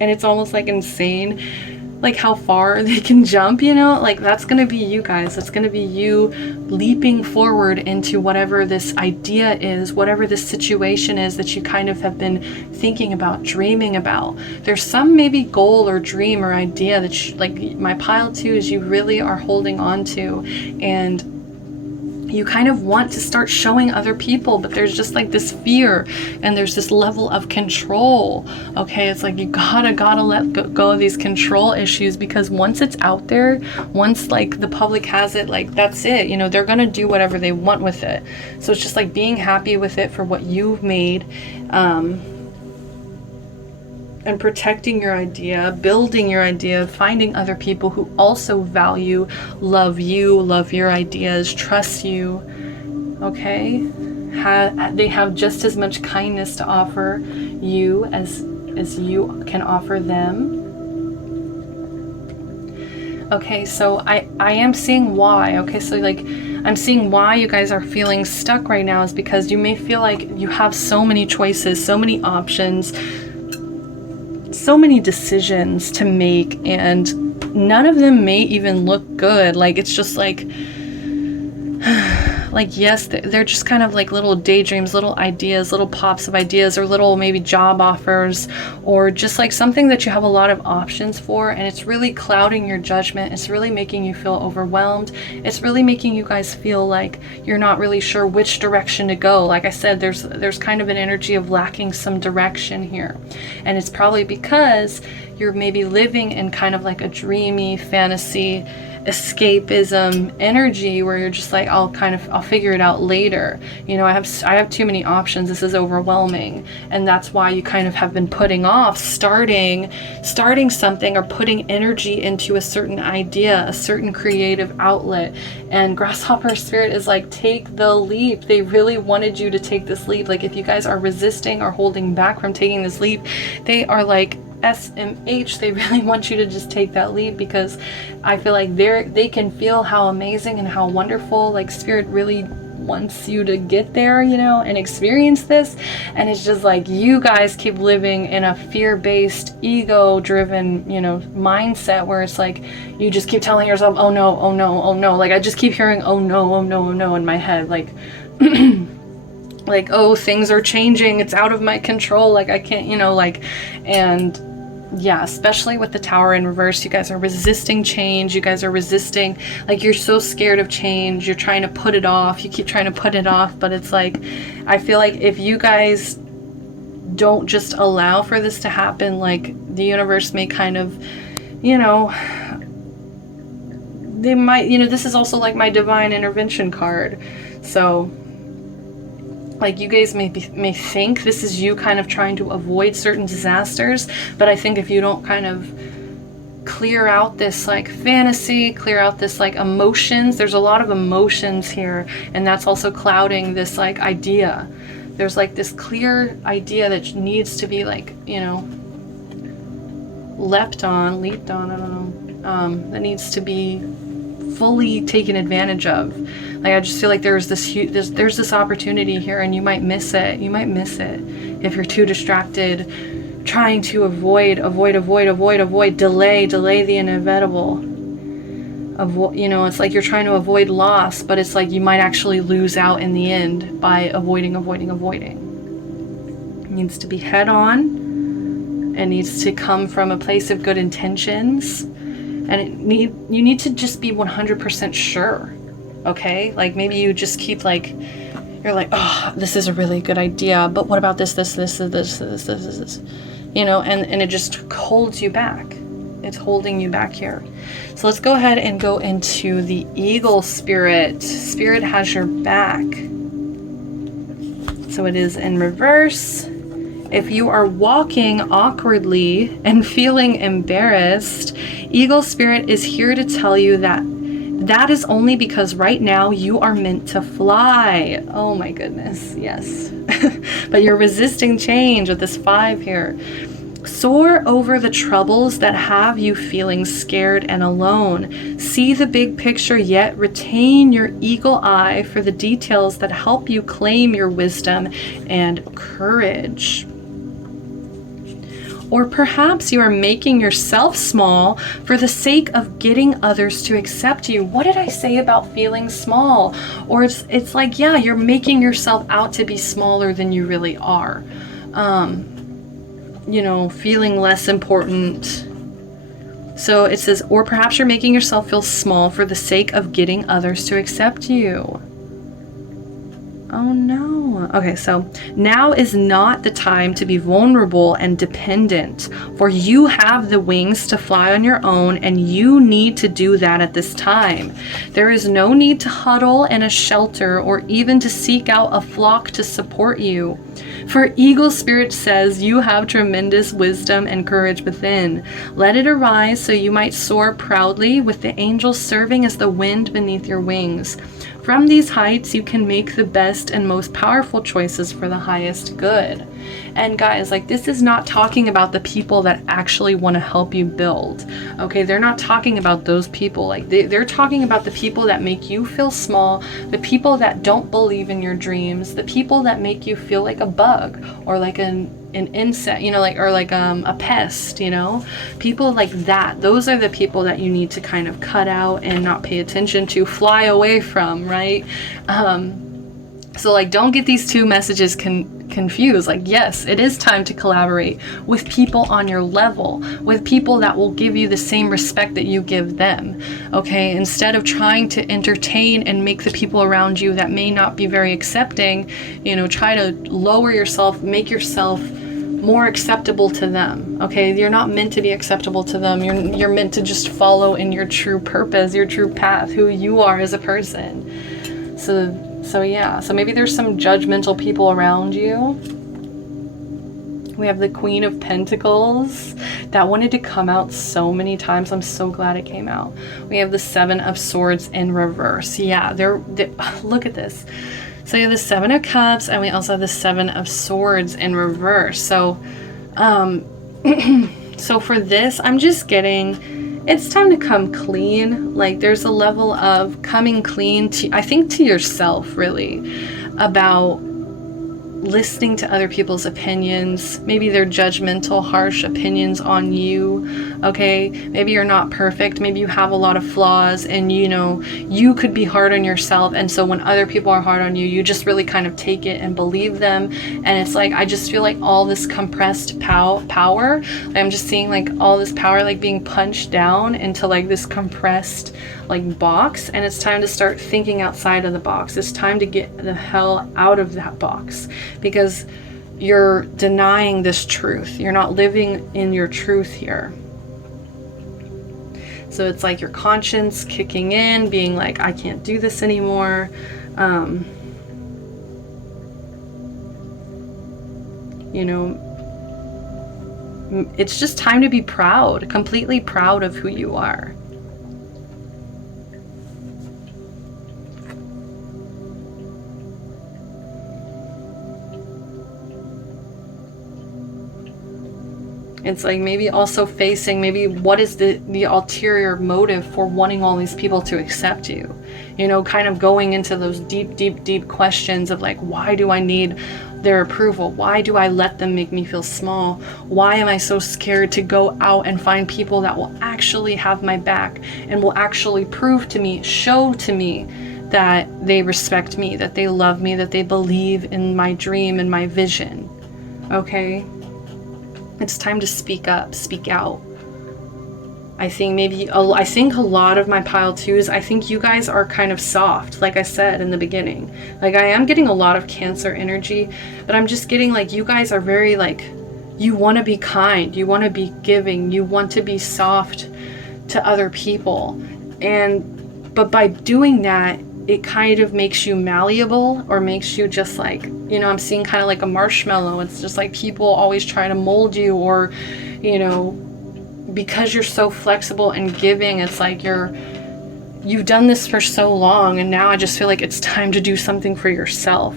it's almost like insane, like how far they can jump, you know, like that's going to be you guys. That's going to be you leaping forward into whatever this idea is, whatever this situation is that you kind of have been thinking about, dreaming about. There's some maybe goal or dream or idea that you, like my pile 2 is, you really are holding on to, and you kind of want to start showing other people, but there's just like this fear and there's this level of control. Okay, it's like you gotta let go of these control issues, because once it's out there, once like the public has it, like that's it, you know, they're gonna do whatever they want with it. So it's just like being happy with it for what you've made, and protecting your idea, building your idea, finding other people who also value, love you, love your ideas, trust you, okay? They have just as much kindness to offer you as you can offer them. Okay, so I am seeing why. Okay, so like I'm seeing why you guys are feeling stuck right now is because you may feel like you have so many choices, so many options, so many decisions to make, and none of them may even look good. Like it's just like yes, they're just kind of like little daydreams, little ideas, little pops of ideas, or little maybe job offers, or just like something that you have a lot of options for, and it's really clouding your judgment. It's really making you feel overwhelmed. It's really making you guys feel like you're not really sure which direction to go. Like I said, there's kind of an energy of lacking some direction here, and it's probably because you're maybe living in kind of like a dreamy fantasy escapism energy where you're just like, I'll figure it out later. You know, I have too many options. This is overwhelming. And that's why you kind of have been putting off starting something or putting energy into a certain idea, a certain creative outlet. And Grasshopper Spirit is like, take the leap. They really wanted you to take this leap. Like if you guys are resisting or holding back from taking this leap, they are like, SMH, they really want you to just take that leap, because I feel like they can feel how amazing and how wonderful, like Spirit really wants you to get there, you know, and experience this. And it's just like you guys keep living in a fear-based, ego-driven, you know, mindset where it's like you just keep telling yourself, oh no, oh no, oh no. Like I just keep hearing oh no, oh no, oh no in my head, like like, oh, things are changing, it's out of my control, like I can't, you know, like, and yeah, especially with the Tower in reverse, you guys are resisting change. You guys are resisting, like, you're so scared of change. You're trying to put it off. You keep trying to put it off, but it's like, I feel like if you guys don't just allow for this to happen, like, the universe may kind of, you know, they might, you know, this is also like my divine intervention card. So, like, you guys may think this is you kind of trying to avoid certain disasters, but I think if you don't kind of clear out this like fantasy, clear out this like emotions, there's a lot of emotions here, and that's also clouding this like idea. There's like this clear idea that needs to be like, you know, leaped on, I don't know, that needs to be fully taken advantage of. Like, I just feel like there's this there's this opportunity here, and you might miss it. You might miss it if you're too distracted, trying to avoid, delay the inevitable. You know, it's like you're trying to avoid loss, but it's like you might actually lose out in the end by avoiding. It needs to be head on. It needs to come from a place of good intentions, and you need to just be 100% sure. Okay, like, maybe you just keep like, you're like, oh, this is a really good idea, but what about this, you know, and it just holds you back. It's holding you back here. So let's go ahead and go into the eagle spirit. Spirit has your back. So it is in reverse. If you are walking awkwardly and feeling embarrassed, eagle spirit is here to tell you that is only because right now you are meant to fly. Oh my goodness, yes. But you're resisting change with this 5 here. Soar over the troubles that have you feeling scared and alone. See the big picture, yet retain your eagle eye for the details that help you claim your wisdom and courage. Or perhaps you are making yourself small for the sake of getting others to accept you. What did I say about feeling small? Or it's like, yeah, you're making yourself out to be smaller than you really are. You know, feeling less important. So it says, or perhaps you're making yourself feel small for the sake of getting others to accept you. Oh no. Okay, so now is not the time to be vulnerable and dependent, for you have the wings to fly on your own, and you need to do that at this time. There is no need to huddle in a shelter or even to seek out a flock to support you. For eagle spirit says you have tremendous wisdom and courage within. Let it arise so you might soar proudly with the angels serving as the wind beneath your wings. From these heights, you can make the best and most powerful choices for the highest good. And guys, like, this is not talking about the people that actually want to help you build. Okay, they're not talking about those people. Like, they're talking about the people that make you feel small, the people that don't believe in your dreams, the people that make you feel like a bug or like an insect, you know, like, or like a pest, you know, people like that. Those are the people that you need to kind of cut out and not pay attention to, fly away from, right? So like, don't get these two messages confused. Like, yes, it is time to collaborate with people on your level, with people that will give you the same respect that you give them. Okay, instead of trying to entertain and make the people around you that may not be very accepting, you know, try to lower yourself, make yourself more acceptable to them. Okay, you're not meant to be acceptable to them. You're meant to just follow in your true purpose, your true path, who you are as a person. So yeah, so maybe there's some judgmental people around you. We have the Queen of Pentacles. That wanted to come out so many times. I'm so glad it came out. We have the 7 of Swords in reverse. Yeah, they're look at this. So you have the 7 of Cups, and we also have the 7 of Swords in reverse. So, so for this, I'm just getting, it's time to come clean. Like, there's a level of coming clean to, I think, to yourself, really, about listening to other people's opinions, maybe their judgmental, harsh opinions on you, okay? Maybe you're not perfect, maybe you have a lot of flaws, and you know, you could be hard on yourself, and so when other people are hard on you, you just really kind of take it and believe them, and it's like, I just feel like all this compressed power, I'm just seeing like all this power like being punched down into like this compressed like box, and it's time to start thinking outside of the box. It's time to get the hell out of that box, because you're denying this truth. You're not living in your truth here. So it's like your conscience kicking in, being like, I can't do this anymore. You know, it's just time to be proud, completely proud of who you are. It's like maybe also facing maybe what is the ulterior motive for wanting all these people to accept you. You know, kind of going into those deep questions of like, why do I need their approval? Why do I let them make me feel small? Why am I so scared to go out and find people that will actually have my back and will actually prove to me, show to me that they respect me, that they love me, that they believe in my dream and my vision, okay? It's time to speak up, speak out. I think a lot of my pile twos, I think you guys are kind of soft, like I said in the beginning. Like I am getting a lot of Cancer energy, but I'm just getting like you guys are very like, you want to be kind, you want to be giving, you want to be soft to other people. But by doing that, it kind of makes you malleable, or makes you just like, you know, I'm seeing kind of like a marshmallow. It's just like people always try to mold you, or, you know, because you're so flexible and giving, it's like you've done this for so long, and now I just feel like it's time to do something for yourself.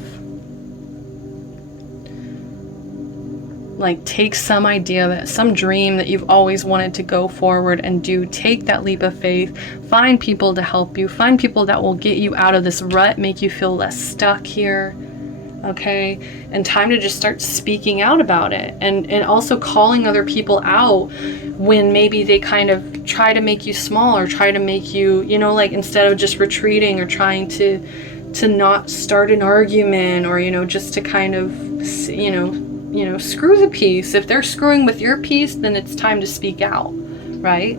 Like take some idea, some dream that you've always wanted to go forward and do. Take that leap of faith. Find people to help you. Find people that will get you out of this rut, make you feel less stuck here. Okay? And time to just start speaking out about it. And also calling other people out when maybe they kind of try to make you small, or try to make you, you know, like instead of just retreating or trying to not start an argument, or, you know, just to kind of, you know, screw the peace. If they're screwing with your peace, then it's time to speak out, right?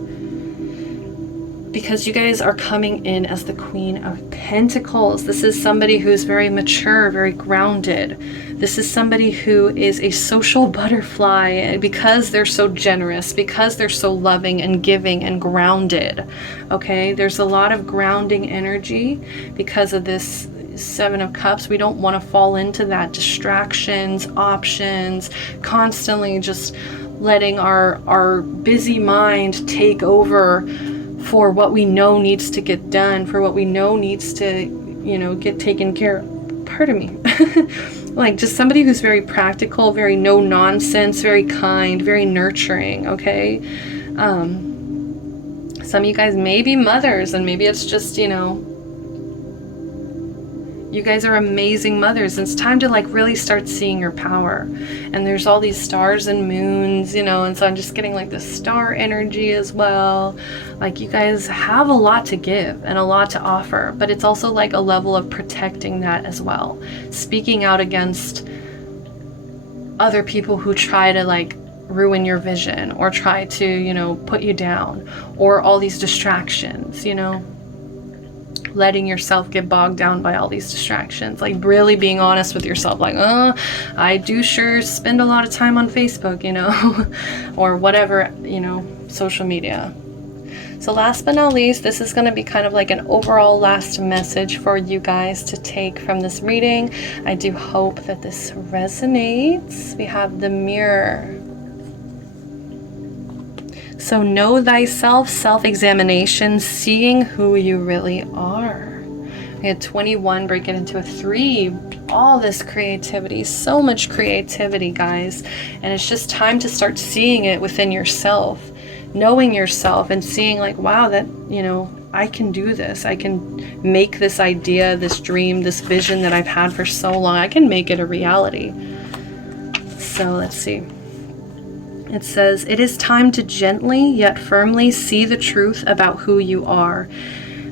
Because you guys are coming in as the Queen of Pentacles. This is somebody who's very mature, very grounded. This is somebody who is a social butterfly because they're so generous, because they're so loving and giving and grounded, okay? There's a lot of grounding energy because of this Seven of Cups. We don't want to fall into that. Distractions, options, constantly just letting our busy mind take over for what we know needs to get done, for what we know needs to, you know, get taken care of. Pardon me. Like just somebody who's very practical, very no nonsense, very kind, very nurturing, okay? Some of you guys may be mothers, and maybe it's just, you know, you guys are amazing mothers. It's time to like really start seeing your power. And there's all these stars and moons, you know, and so I'm just getting like the star energy as well. Like you guys have a lot to give and a lot to offer, but it's also like a level of protecting that as well. Speaking out against other people who try to like ruin your vision, or try to, you know, put you down, or all these distractions, you know. Letting yourself get bogged down by all these distractions, like really being honest with yourself, like, I do sure spend a lot of time on Facebook, you know, or whatever, you know, social media. So last but not least, this is going to be kind of like an overall last message for you guys to take from this reading. I do hope that this resonates. We have the Mirror. So know thyself, self-examination, seeing who you really are. We had 21 break it into a 3. All this creativity, so much creativity, guys. And it's just time to start seeing it within yourself, knowing yourself and seeing like, wow, that, you know, I can do this. I can make this idea, this dream, this vision that I've had for so long, I can make it a reality. So let's see. It says, it is time to gently yet firmly see the truth about who you are.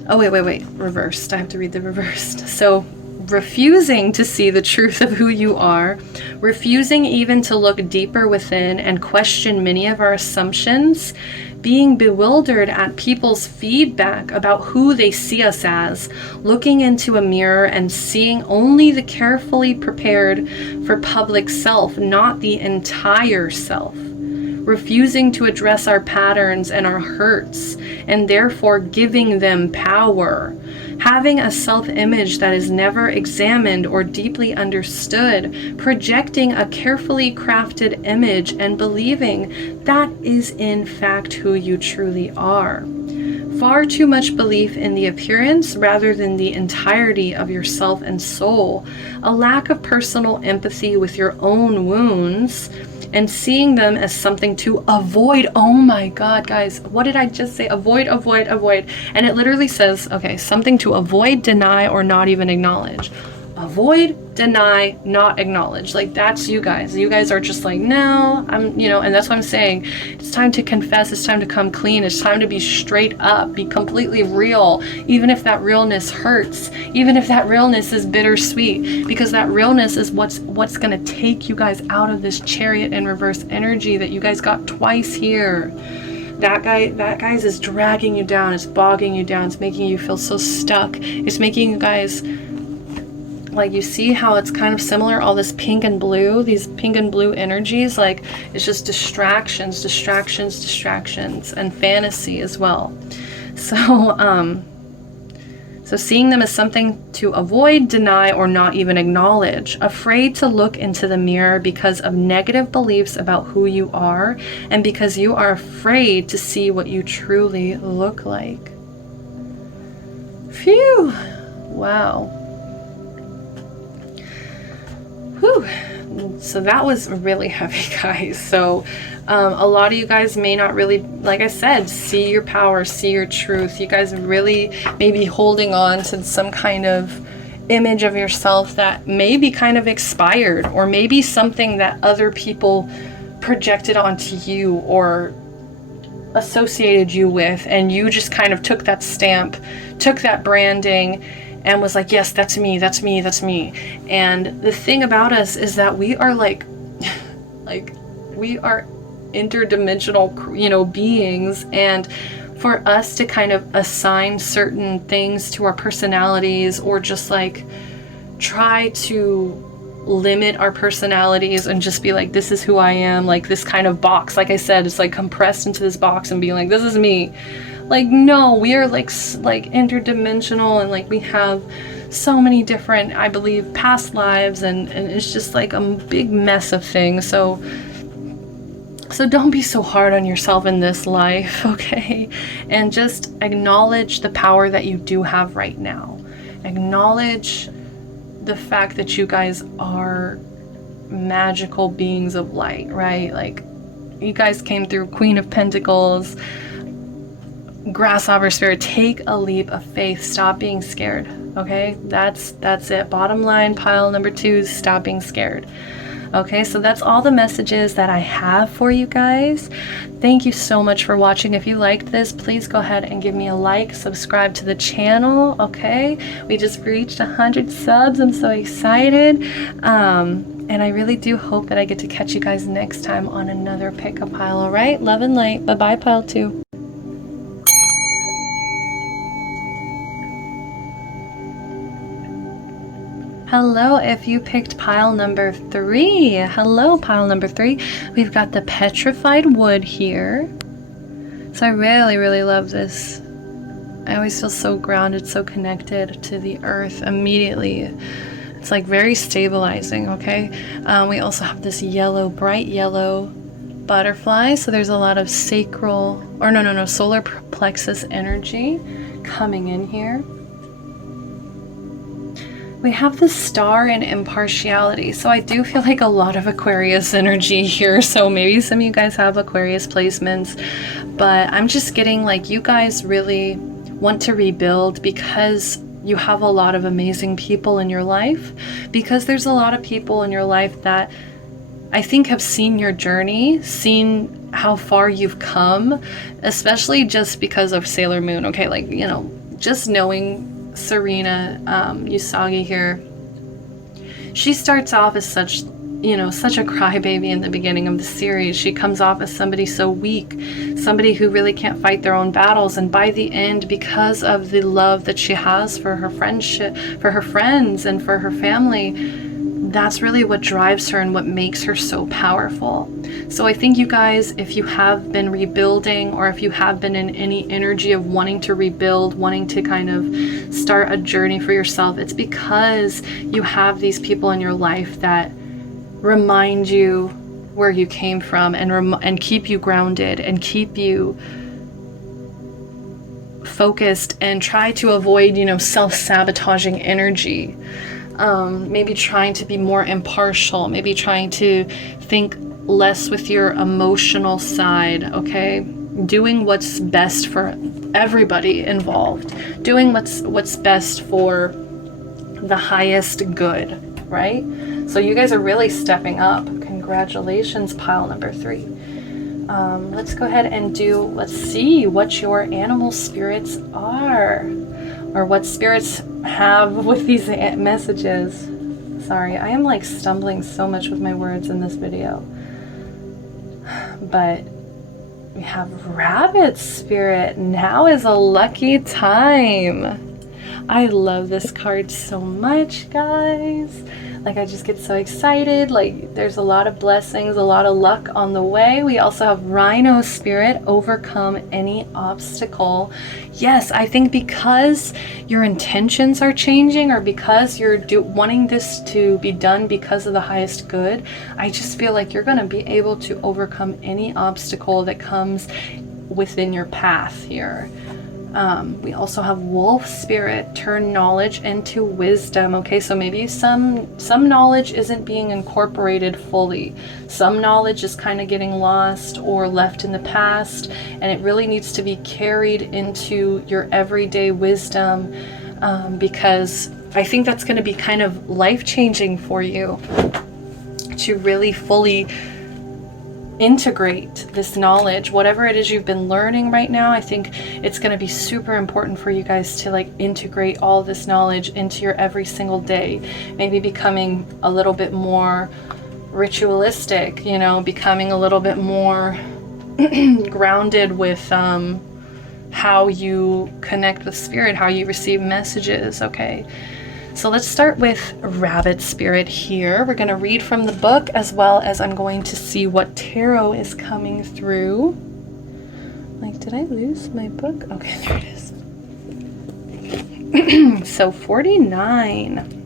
Oh, wait, reversed. I have to read the reversed. So, refusing to see the truth of who you are, refusing even to look deeper within and question many of our assumptions, being bewildered at people's feedback about who they see us as, looking into a mirror and seeing only the carefully prepared for public self, not the entire self. Refusing to address our patterns and our hurts, and therefore giving them power. Having a self-image that is never examined or deeply understood, projecting a carefully crafted image and believing that is in fact who you truly are. Far too much belief in the appearance rather than the entirety of yourself and soul. A lack of personal empathy with your own wounds, and seeing them as something to avoid. Oh my God, guys, what did I just say? Avoid. And it literally says, okay, something to avoid, deny, or not even acknowledge. Avoid, deny, not acknowledge. Like, that's you guys. You guys are just like, no, and that's what I'm saying. It's time to confess. It's time to come clean. It's time to be straight up, be completely real, even if that realness hurts, even if that realness is bittersweet, because that realness is what's going to take you guys out of this Chariot in reverse energy that you guys got twice here. That guys is dragging you down. It's bogging you down. It's making you feel so stuck. It's making you guys, like, you see how it's kind of similar, all this pink and blue, these pink and blue energies, like, it's just distractions, and fantasy as well. So, so seeing them as something to avoid, deny, or not even acknowledge. Afraid to look into the mirror because of negative beliefs about who you are, and because you are afraid to see what you truly look like. Phew! Wow. Whew. So that was really heavy, guys. So a lot of you guys may not really, like I said, see your power, see your truth. You guys really may be holding on to some kind of image of yourself that may be kind of expired, or maybe something that other people projected onto you or associated you with, and you just kind of took that stamp, took that branding, and was like, yes, that's me. And the thing about us is that we are like we are interdimensional, beings, and for us to kind of assign certain things to our personalities, or just like try to limit our personalities and just be like, this is who I am, like this kind of box, like I said, it's like compressed into this box and being like, this is me. Like, no, we are like interdimensional, and like we have so many different, I believe, past lives, and it's just like a big mess of things. So don't be so hard on yourself in this life, okay? And just acknowledge the power that you do have right now. Acknowledge the fact that you guys are magical beings of light, right? Like, you guys came through Queen of Pentacles, Grasshopper Spirit. Take a leap of faith. Stop being scared, okay? That's it. Bottom line, pile number 2, stop being scared. Okay, so that's all the messages that I have for you guys. Thank you so much for watching. If you liked this, please go ahead and give me a like, subscribe to the channel, okay? We just reached 100 subs. I'm so excited. And I really do hope that I get to catch you guys next time on another pick a pile, all right? Love and light. Bye-bye, pile 2. Hello, if you picked pile number 3. Hello, pile number 3. We've got the petrified wood here. So I really, really love this. I always feel so grounded, so connected to the earth immediately. It's like very stabilizing, okay? We also have this yellow, bright yellow butterfly. So there's a lot of sacral, or no, solar plexus energy coming in here. We have the star and impartiality. So I do feel like a lot of Aquarius energy here. So maybe some of you guys have Aquarius placements, but I'm just getting like you guys really want to rebuild because you have a lot of amazing people in your life, because there's a lot of people in your life that I think have seen your journey, seen how far you've come, especially just because of Sailor Moon. Okay, like, you know, just knowing Serena Usagi here, she starts off as such, you know, such a crybaby in the beginning of the series. She comes off as somebody so weak, somebody who really can't fight their own battles. And by the end, because of the love that she has for her friendship, for her friends and for her family, that's really what drives her and what makes her so powerful. So I think you guys, if you have been rebuilding, or if you have been in any energy of wanting to rebuild, wanting to kind of start a journey for yourself, it's because you have these people in your life that remind you where you came from, and keep you grounded and keep you focused, and try to avoid, you know, self-sabotaging energy. Maybe trying to be more impartial, maybe trying to think less with your emotional side, okay? Doing what's best for everybody involved, doing what's best for the highest good, right? So you guys are really stepping up. Congratulations, pile number 3. Let's go ahead and let's see what your animal spirits are, or what spirits have with these messages. Sorry, I am like stumbling so much with my words in this video. But we have Rabbit Spirit. Now is a lucky time. I love this card so much, guys. Like, I just get so excited. Like, there's a lot of blessings, a lot of luck on the way. We also have Rhino Spirit, overcome any obstacle. Yes, I think because your intentions are changing, or because you're wanting this to be done because of the highest good, I just feel like you're going to be able to overcome any obstacle that comes within your path here. We also have Wolf Spirit, turn knowledge into wisdom. Okay, so maybe some knowledge isn't being incorporated fully. Some knowledge is kind of getting lost or left in the past, and it really needs to be carried into your everyday wisdom, because I think that's going to be kind of life-changing for you to really fully integrate this knowledge, whatever it is you've been learning right now. I think it's going to be super important for you guys to like integrate all this knowledge into your every single day, maybe becoming a little bit more ritualistic, you know, becoming a little bit more grounded with how you connect with spirit, how you receive messages. Okay, so let's start with Rabbit Spirit here. We're going to read from the book, as well as I'm going to see what tarot is coming through. Like, did I lose my book? Okay, there it is. So 49.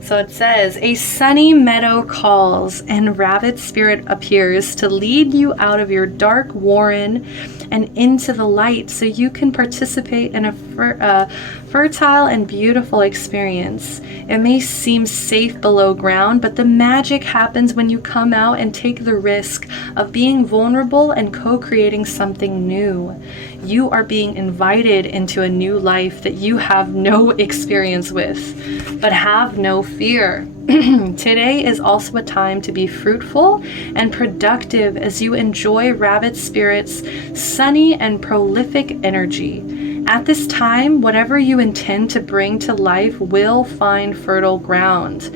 So it says, a sunny meadow calls, and Rabbit Spirit appears to lead you out of your dark warren and into the light, so you can participate in a fertile and beautiful experience. It may seem safe below ground, but the magic happens when you come out and take the risk of being vulnerable and co-creating something new. You are being invited into a new life that you have no experience with, but have no fear. Today is also a time to be fruitful and productive as you enjoy Rabbit Spirit's sunny and prolific energy. At this time, whatever you intend to bring to life will find fertile ground.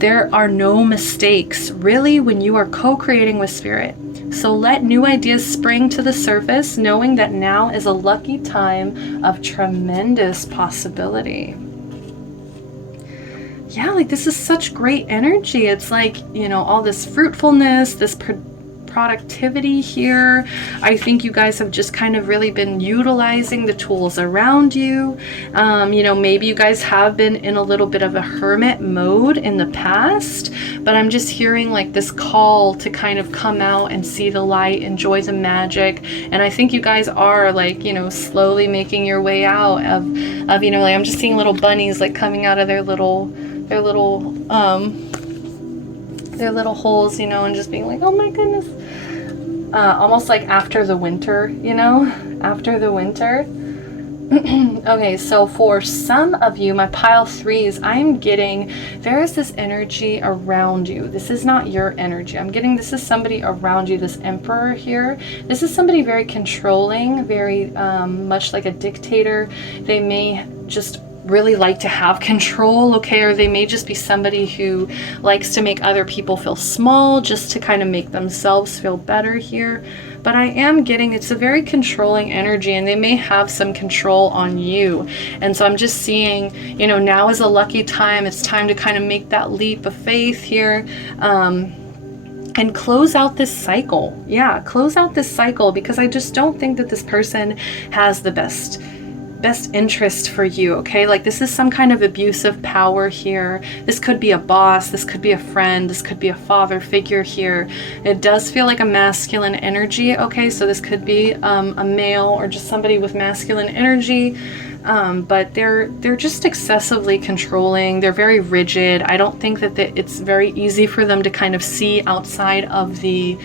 There are no mistakes, really, when you are co-creating with Spirit. So let new ideas spring to the surface, knowing that now is a lucky time of tremendous possibility. Yeah, like this is such great energy. It's like, you know, all this fruitfulness, this productivity here. I think you guys have just kind of really been utilizing the tools around you. You know, maybe you guys have been in a little bit of a hermit mode in the past, but I'm just hearing like this call to kind of come out and see the light, enjoy the magic. And I think you guys are like, you know, slowly making your way out of you know, like I'm just seeing little bunnies like coming out of their little holes, you know, and just being like, oh my goodness, almost like after the winter, you know, after the winter. Okay, so for some of you, my pile threes, I'm getting there is this energy around you. This is not your energy. I'm getting this is somebody around you, this emperor here. This is somebody very controlling, very much like a dictator. They may just really like to have control, okay, or they may just be somebody who likes to make other people feel small just to kind of make themselves feel better here. But I am getting it's a very controlling energy, and they may have some control on you. And so I'm just seeing, you know, now is a lucky time. It's time to kind of make that leap of faith here, and close out this cycle. Yeah, close out this cycle, because I just don't think that this person has the best interest for you, okay? Like this is some kind of abusive power here. This could be a boss, this could be a friend, this could be a father figure here. It does feel like a masculine energy, okay? So this could be a male or just somebody with masculine energy, but they're just excessively controlling. They're very rigid. I don't think that it's very easy for them to kind of see outside of the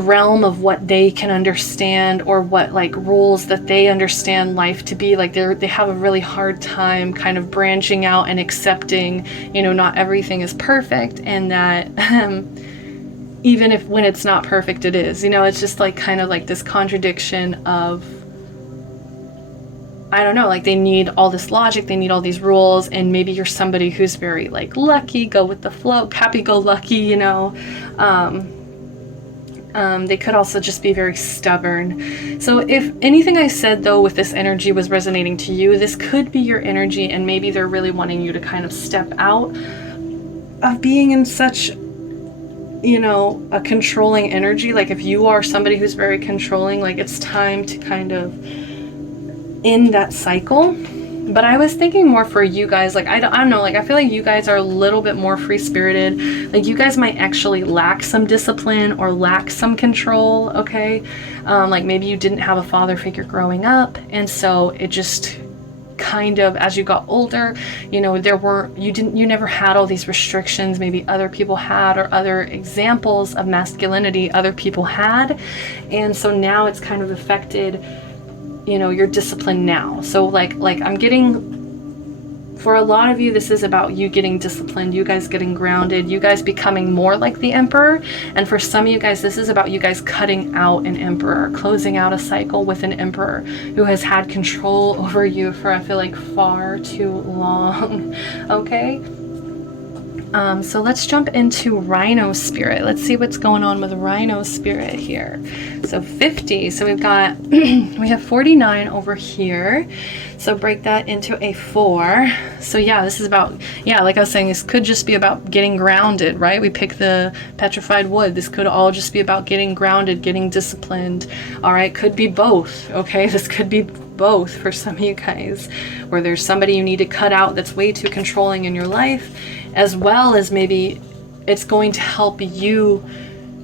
realm of what they can understand, or what like rules that they understand life to be. Like they have a really hard time kind of branching out and accepting, you know, not everything is perfect, and that even if when it's not perfect, it is, you know, it's just like kind of like this contradiction of, I don't know, like they need all this logic, they need all these rules, and maybe you're somebody who's very like lucky, go with the flow, happy-go-lucky, you know. They could also just be very stubborn. So if anything I said though with this energy was resonating to you, this could be your energy, and maybe they're really wanting you to kind of step out of being in such, you know, a controlling energy. Like if you are somebody who's very controlling, like it's time to kind of end that cycle. But I was thinking more for you guys, like I don't know, like I feel like you guys are a little bit more free-spirited. Like you guys might actually lack some discipline or lack some control, okay? Like maybe you didn't have a father figure growing up, and so it just kind of, as you got older, you know, you never had all these restrictions maybe other people had, or other examples of masculinity other people had, and so now it's kind of affected, you know, your discipline now. So like I'm getting, for a lot of you, this is about you getting disciplined, you guys getting grounded, you guys becoming more like the emperor. And for some of you guys, this is about you guys cutting out an emperor, closing out a cycle with an emperor who has had control over you for, I feel like, far too long. Okay. So let's jump into Rhino Spirit. Let's see what's going on with Rhino Spirit here. So 50. So we've got, we have 49 over here. So break that into a 4. So yeah, this is about, yeah, like I was saying, this could just be about getting grounded, right? We pick the petrified wood. This could all just be about getting grounded, getting disciplined. All right, could be both, okay? This could be both for some of you guys, where there's somebody you need to cut out that's way too controlling in your life, as well as maybe it's going to help you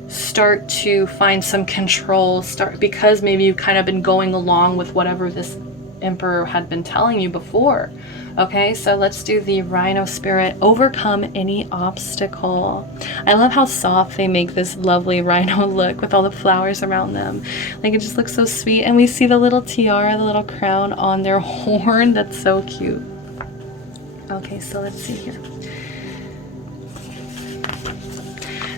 start to find some control, because maybe you've kind of been going along with whatever this emperor had been telling you before. Okay, so let's do the Rhino Spirit. Overcome any obstacle. I love how soft they make this lovely rhino look with all the flowers around them. Like it just looks so sweet. And we see the little tiara, the little crown on their horn. That's so cute. Okay, so let's see here.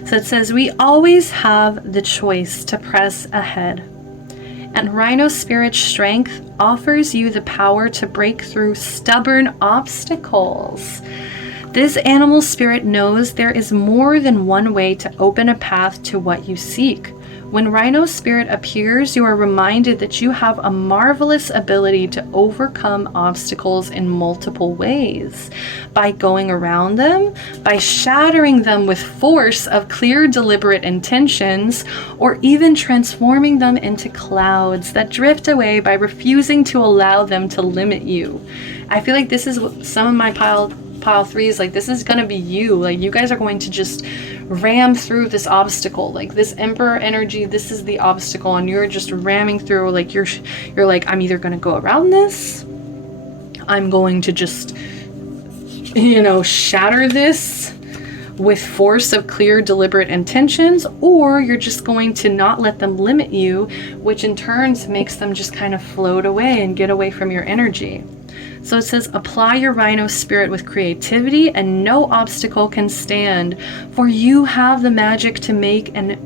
So it says, we always have the choice to press ahead. And Rhino Spirit's strength offers you the power to break through stubborn obstacles. This animal spirit knows there is more than one way to open a path to what you seek. When Rhino Spirit appears, you are reminded that you have a marvelous ability to overcome obstacles in multiple ways. By going around them, by shattering them with force of clear, deliberate intentions, or even transforming them into clouds that drift away by refusing to allow them to limit you. I feel like this is what some of my pile threes, like this is gonna be you. Like you guys are going to just ram through this obstacle. Like this emperor energy, this is the obstacle, and you're just ramming through. Like you're like, I'm either gonna go around this, I'm going to just, you know, shatter this, with force of clear, deliberate intentions, or you're just going to not let them limit you, which in turn makes them just kind of float away and get away from your energy. So it says, apply your rhino spirit with creativity and no obstacle can stand, for you have the magic to make and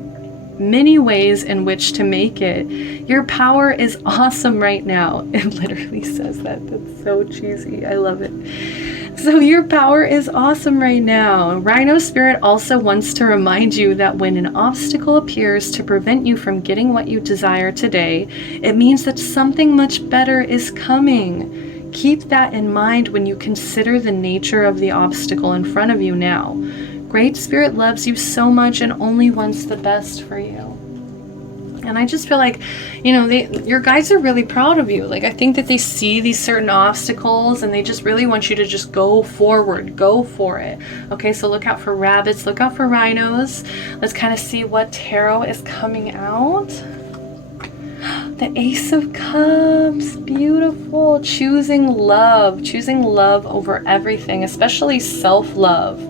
many ways in which to make it. Your power is awesome right now. It literally says that. That's so cheesy. I love it. So your power is awesome right now. Rhino Spirit also wants to remind you that when an obstacle appears to prevent you from getting what you desire today, it means that something much better is coming. Keep that in mind when you consider the nature of the obstacle in front of you now. Great Spirit loves you so much and only wants the best for you. And I just feel like, you know, your guides are really proud of you. Like, I think that they see these certain obstacles and they just really want you to just go forward, go for it. Okay, so look out for rabbits, look out for rhinos. Let's kind of see what tarot is coming out. The Ace of Cups, beautiful. Choosing love over everything, especially self-love.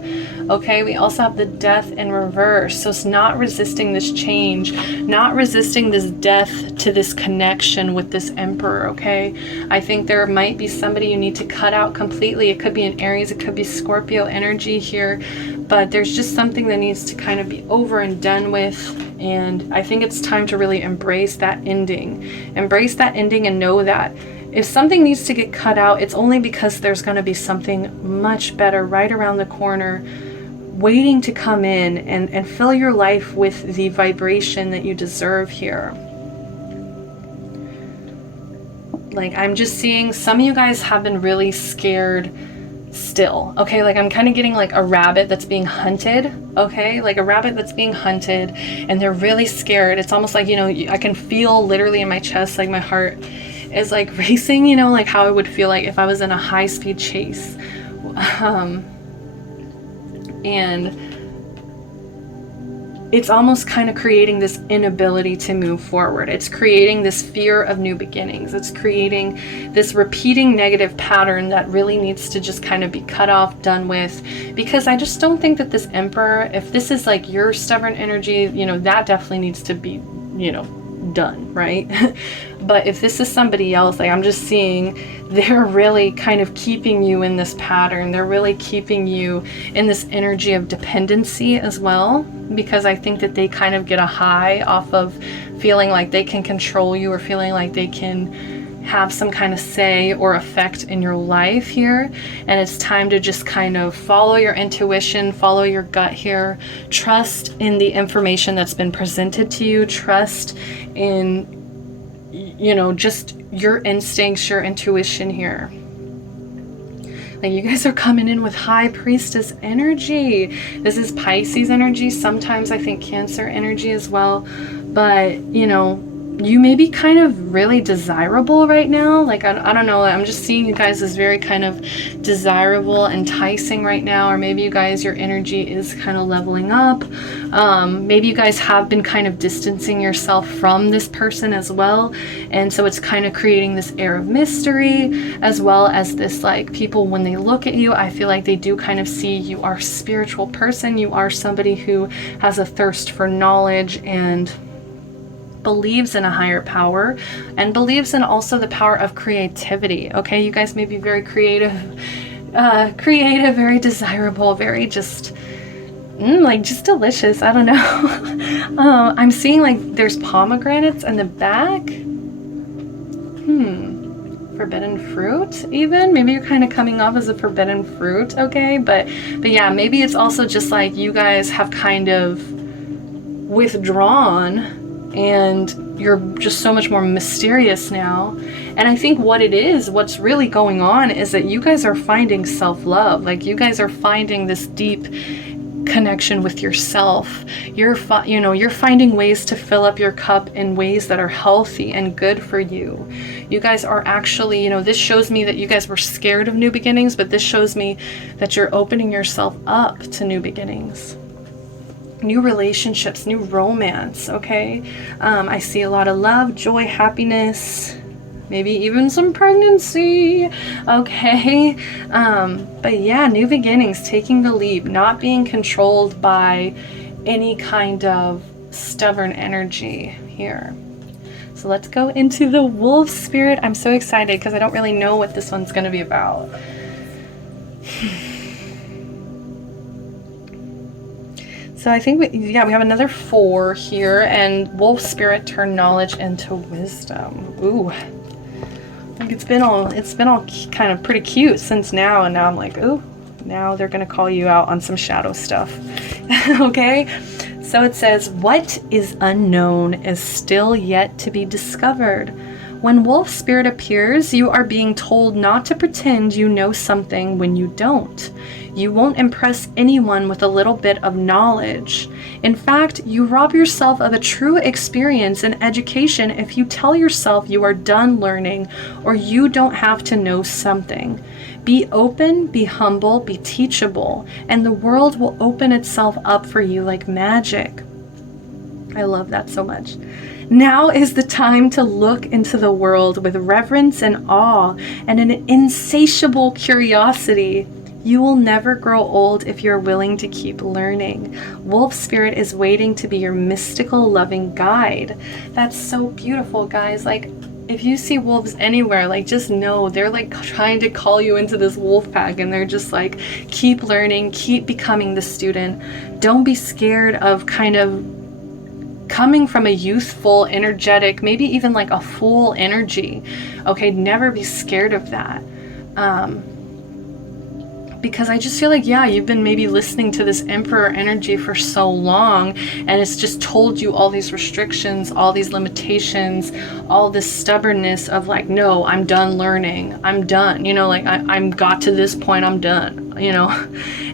Okay, we also have the Death in reverse. So it's not resisting this change, not resisting this death to this connection with this Emperor, okay? I think there might be somebody you need to cut out completely. It could be an Aries, it could be Scorpio energy here, but there's just something that needs to kind of be over and done with. And I think it's time to really embrace that ending. Embrace that ending and know that if something needs to get cut out, it's only because there's going to be something much better right around the corner waiting to come in and fill your life with the vibration that you deserve here. Like, I'm just seeing some of you guys have been really scared still. Okay, like I'm kind of getting like a rabbit that's being hunted. Okay, like a rabbit that's being hunted and they're really scared. It's almost like, you know, I can feel literally in my chest, like my heart is like racing, you know, like how I would feel like if I was in a high-speed chase. And it's almost kind of creating this inability to move forward. It's creating this fear of new beginnings. It's creating this repeating negative pattern that really needs to just kind of be cut off, done with, because I just don't think that this Emperor, if this is like your stubborn energy, you know, that definitely needs to be, you know, done, right? But if this is somebody else, like I'm just seeing they're really kind of keeping you in this pattern. They're really keeping you in this energy of dependency as well, because I think that they kind of get a high off of feeling like they can control you or feeling like they can have some kind of say or effect in your life here. And it's time to just kind of follow your intuition, follow your gut here, trust in the information that's been presented to you, trust in, you know, just your instincts, your intuition here. Like, you guys are coming in with High Priestess energy. This is Pisces energy, sometimes I think Cancer energy as well. But, you know, you may be kind of really desirable right now. Like, I don't know, I'm just seeing you guys as very kind of desirable, enticing right now. Or maybe you guys, your energy is kind of leveling up. Maybe you guys have been kind of distancing yourself from this person as well. And so it's kind of creating this air of mystery, as well as this, like, people, when they look at you, I feel like they do kind of see you are a spiritual person. You are somebody who has a thirst for knowledge and believes in a higher power, and believes in also the power of creativity. Okay, you guys may be very creative, very desirable, very just like just delicious. I don't know. I'm seeing like there's pomegranates in the back. Forbidden fruit, even. Maybe you're kind of coming off as a forbidden fruit. Okay, but yeah, maybe it's also just like you guys have kind of withdrawn and you're just so much more mysterious now. And I think what it is, what's really going on is that you guys are finding self-love. Like, you guys are finding this deep connection with yourself. You're finding ways to fill up your cup in ways that are healthy and good for you. You guys are actually, you know, this shows me that you guys were scared of new beginnings, but this shows me that you're opening yourself up to new beginnings. New relationships, new romance, okay? I see a lot of love, joy, happiness. maybe even some pregnancy, okay? But yeah, new beginnings, taking the leap, not being controlled by any kind of stubborn energy here. So let's go into the wolf spirit. I'm so excited because I don't really know what this one's going to be about. So I think we have another 4 here, and wolf spirit turn knowledge into wisdom. Ooh, like it's been all kind of pretty cute since now, and now I'm like, ooh, now they're gonna call you out on some shadow stuff. Okay, so it says, what is unknown is still yet to be discovered. When wolf spirit appears, you are being told not to pretend you know something when you don't. You won't impress anyone with a little bit of knowledge. In fact, you rob yourself of a true experience and education if you tell yourself you are done learning or you don't have to know something. Be open, be humble, be teachable, and the world will open itself up for you like magic. I love that so much. Now is the time to look into the world with reverence and awe and an insatiable curiosity. You will never grow old if you're willing to keep learning. Wolf spirit is waiting to be your mystical, loving guide. That's so beautiful, guys. Like, if you see wolves anywhere, like, just know they're like trying to call you into this wolf pack, and they're just like, keep learning, keep becoming the student. Don't be scared of kind of coming from a youthful, energetic, maybe even like a fool energy. Okay, never be scared of that. Because I just feel like, yeah, you've been maybe listening to this emperor energy for so long, and it's just told you all these restrictions, all these limitations, all this stubbornness of like, no, I'm done learning. I'm done. You know, like I'm got to this point, I'm done, you know?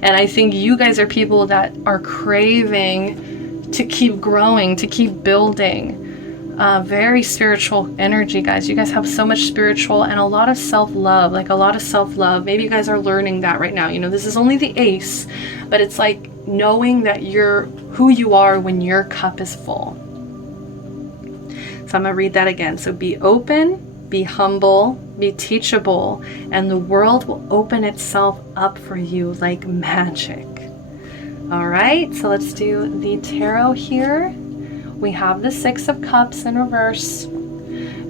And I think you guys are people that are craving to keep growing, to keep building. Very spiritual energy, guys. You guys have so much spiritual and a lot of self-love, like a lot of self-love. Maybe you guys are learning that right now. You know, this is only the ace, but it's like knowing that you're who you are when your cup is full. So I'm gonna read that again. So be open, be humble, be teachable, and the world will open itself up for you like magic. All right, so let's do the tarot here. We have the 6 of Cups in reverse,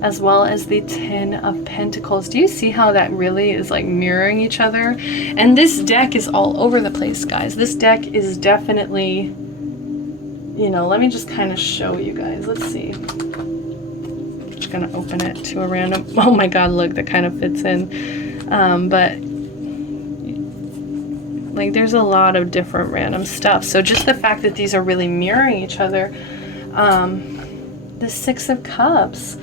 as well as the 10 of Pentacles. Do you see how that really is like mirroring each other? And this deck is all over the place, guys. This deck is definitely, you know, let me just kind of show you guys. Let's see. I'm just gonna open it to a random, oh my God, look, that kind of fits in. But like there's a lot of different random stuff. So just the fact that these are really mirroring each other. The 6 of Cups.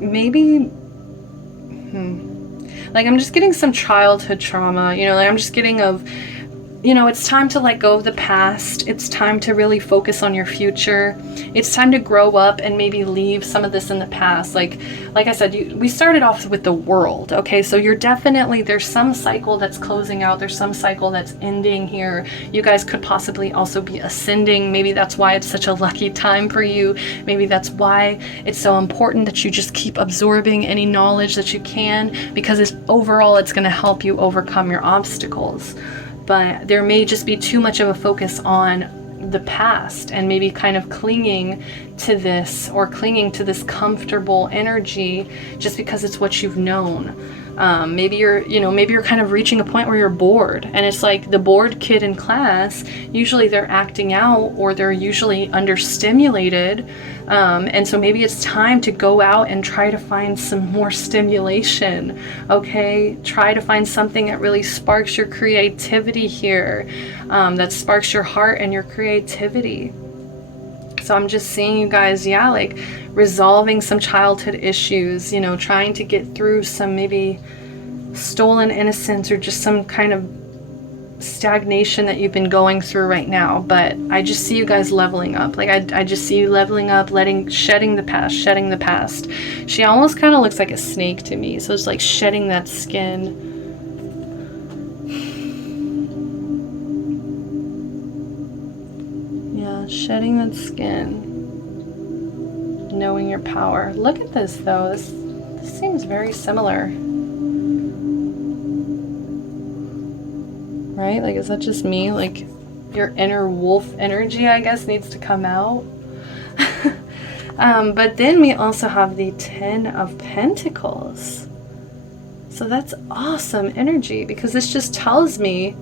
Maybe, like I'm just getting some childhood trauma, you know, like I'm just getting of, you know, it's time to let go of the past. It's time to really focus on your future. It's time to grow up and maybe leave some of this in the past. Like I said, we started off with the world, okay? So you're definitely, there's some cycle that's closing out. There's some cycle that's ending here. You guys could possibly also be ascending. Maybe that's why it's such a lucky time for you. Maybe that's why it's so important that you just keep absorbing any knowledge that you can, because overall it's going to help you overcome your obstacles. But there may just be too much of a focus on the past and maybe kind of clinging to this, or clinging to this comfortable energy just because it's what you've known. Maybe you're kind of reaching a point where you're bored, and it's like the bored kid in class, usually they're acting out or they're usually understimulated. And so maybe it's time to go out and try to find some more stimulation, okay? Try to find something that really sparks your creativity here, that sparks your heart and your creativity. So I'm just seeing you guys, yeah, like resolving some childhood issues, you know, trying to get through some maybe stolen innocence or just some kind of stagnation that you've been going through right now. But I just see you guys leveling up. Like I just see you leveling up, shedding the past. She almost kind of looks like a snake to me. So it's like shedding that skin. Yeah, shedding that skin. Knowing your power. Look at this though. This seems very similar. Right? Like, is that just me? Like, your inner wolf energy, I guess, needs to come out. But then we also have the 10 of Pentacles. So that's awesome energy, because this just tells me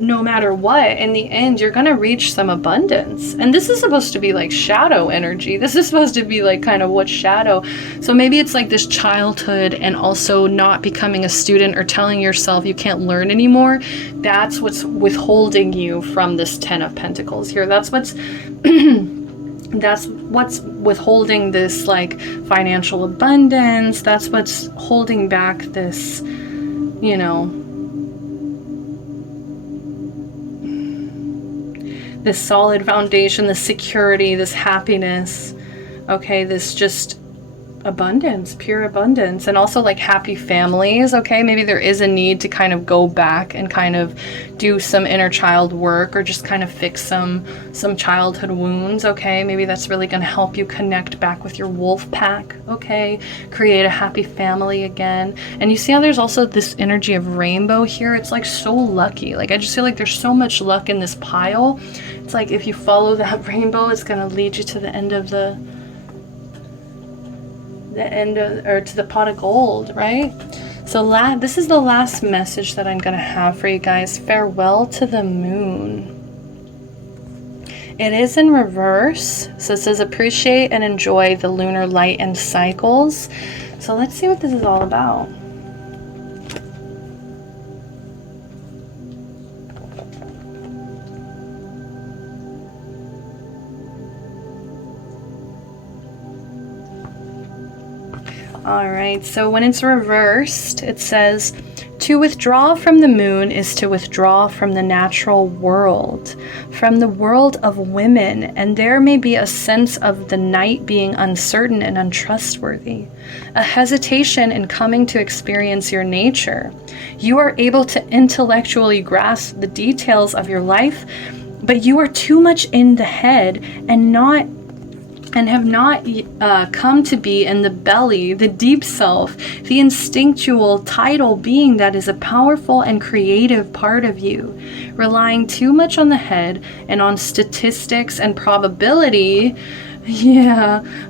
no matter what, in the end, you're going to reach some abundance. And this is supposed to be like shadow energy. This is supposed to be like kind of what shadow. So maybe it's like this childhood and also not becoming a student or telling yourself you can't learn anymore. That's what's withholding you from this 10 of Pentacles here. That's what's that's what's withholding this like financial abundance. That's what's holding back this, you know, this solid foundation, this security, this happiness, okay, this just abundance, pure abundance, and also like happy families, okay? Maybe there is a need to kind of go back and kind of do some inner child work, or just kind of fix some childhood wounds, okay? Maybe that's really going to help you connect back with your wolf pack, okay? Create a happy family again. And you see how there's also this energy of rainbow here? It's like so lucky. Like, I just feel like there's so much luck in this pile. It's like if you follow that rainbow, it's going to lead you to the end of or to the pot of gold, right? So this is the last message that I'm going to have for you guys. Farewell to the moon. It is in reverse. So it says appreciate and enjoy the lunar light and cycles. So let's see what this is all about. All right, so when it's reversed, it says, to withdraw from the moon is to withdraw from the natural world, from the world of women, and there may be a sense of the night being uncertain and untrustworthy, a hesitation in coming to experience your nature. You are able to intellectually grasp the details of your life, but you are too much in the head and have not come to be in the belly, the deep self, the instinctual tidal being that is a powerful and creative part of you, relying too much on the head and on statistics and probability,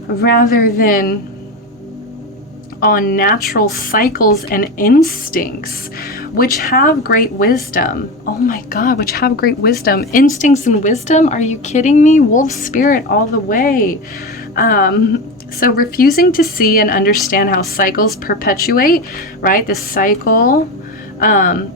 rather than on natural cycles and instincts, which have great wisdom. Oh my God, which have great wisdom. Instincts and wisdom? Are you kidding me? Wolf spirit all the way. So refusing to see and understand how cycles perpetuate, right? The cycle,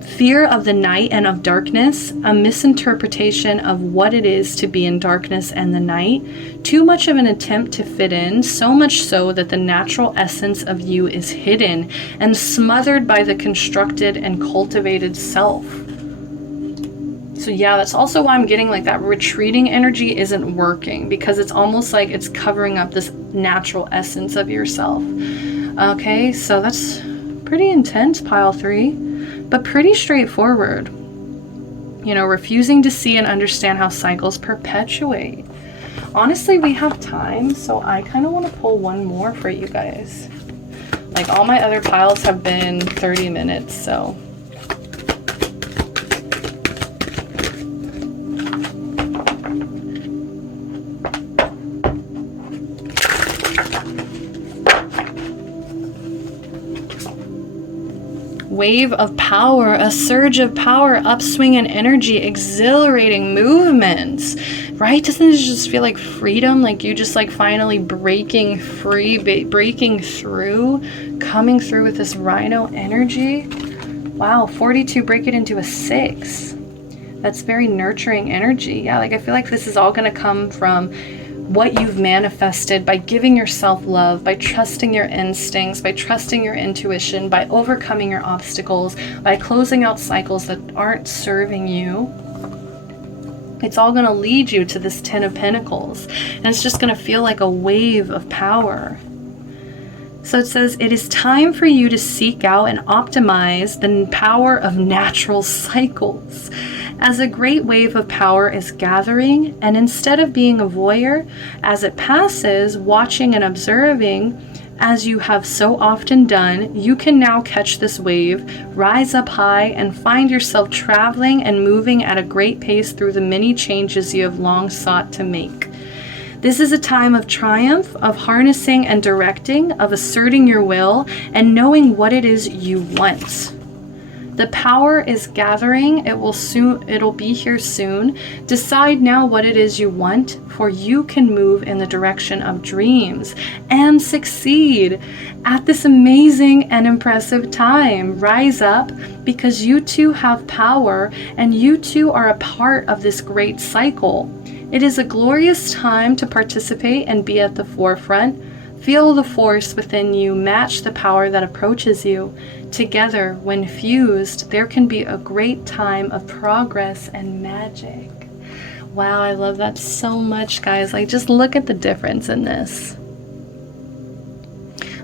fear of the night and of darkness, a misinterpretation of what it is to be in darkness and the night, too much of an attempt to fit in, so much so that the natural essence of you is hidden and smothered by the constructed and cultivated self. So yeah, that's also why I'm getting like that retreating energy isn't working, because it's almost like it's covering up this natural essence of yourself. Okay, so that's pretty intense, pile 3, but pretty straightforward. You know, refusing to see and understand how cycles perpetuate. Honestly, we have time, so I kind of want to pull one more for you guys. Like, all my other piles have been 30 minutes, so. Wave of power, a surge of power, upswing in energy, exhilarating movements, right? Doesn't it just feel like freedom? Like you just like finally breaking free, breaking through, coming through with this rhino energy. Wow, 42, break it into a 6. That's very nurturing energy. Yeah, like I feel like this is all going to come from what you've manifested by giving yourself love, by trusting your instincts, by trusting your intuition, by overcoming your obstacles, by closing out cycles that aren't serving you. It's all going to lead you to this 10 of Pentacles, and it's just going to feel like a wave of power. So it says, it is time for you to seek out and optimize the power of natural cycles as a great wave of power is gathering, and instead of being a voyeur as it passes, watching and observing, as you have so often done, you can now catch this wave, rise up high, and find yourself traveling and moving at a great pace through the many changes you have long sought to make. This is a time of triumph, of harnessing and directing, of asserting your will, and knowing what it is you want. The power is gathering. It'll be here soon. Decide now what it is you want, for you can move in the direction of dreams and succeed at this amazing and impressive time. Rise up, because you too have power, and you too are a part of this great cycle. It is a glorious time to participate and be at the forefront. Feel the force within you match the power that approaches you. Together, when fused, there can be a great time of progress and magic. Wow, I love that so much, guys. Like, just look at the difference in this.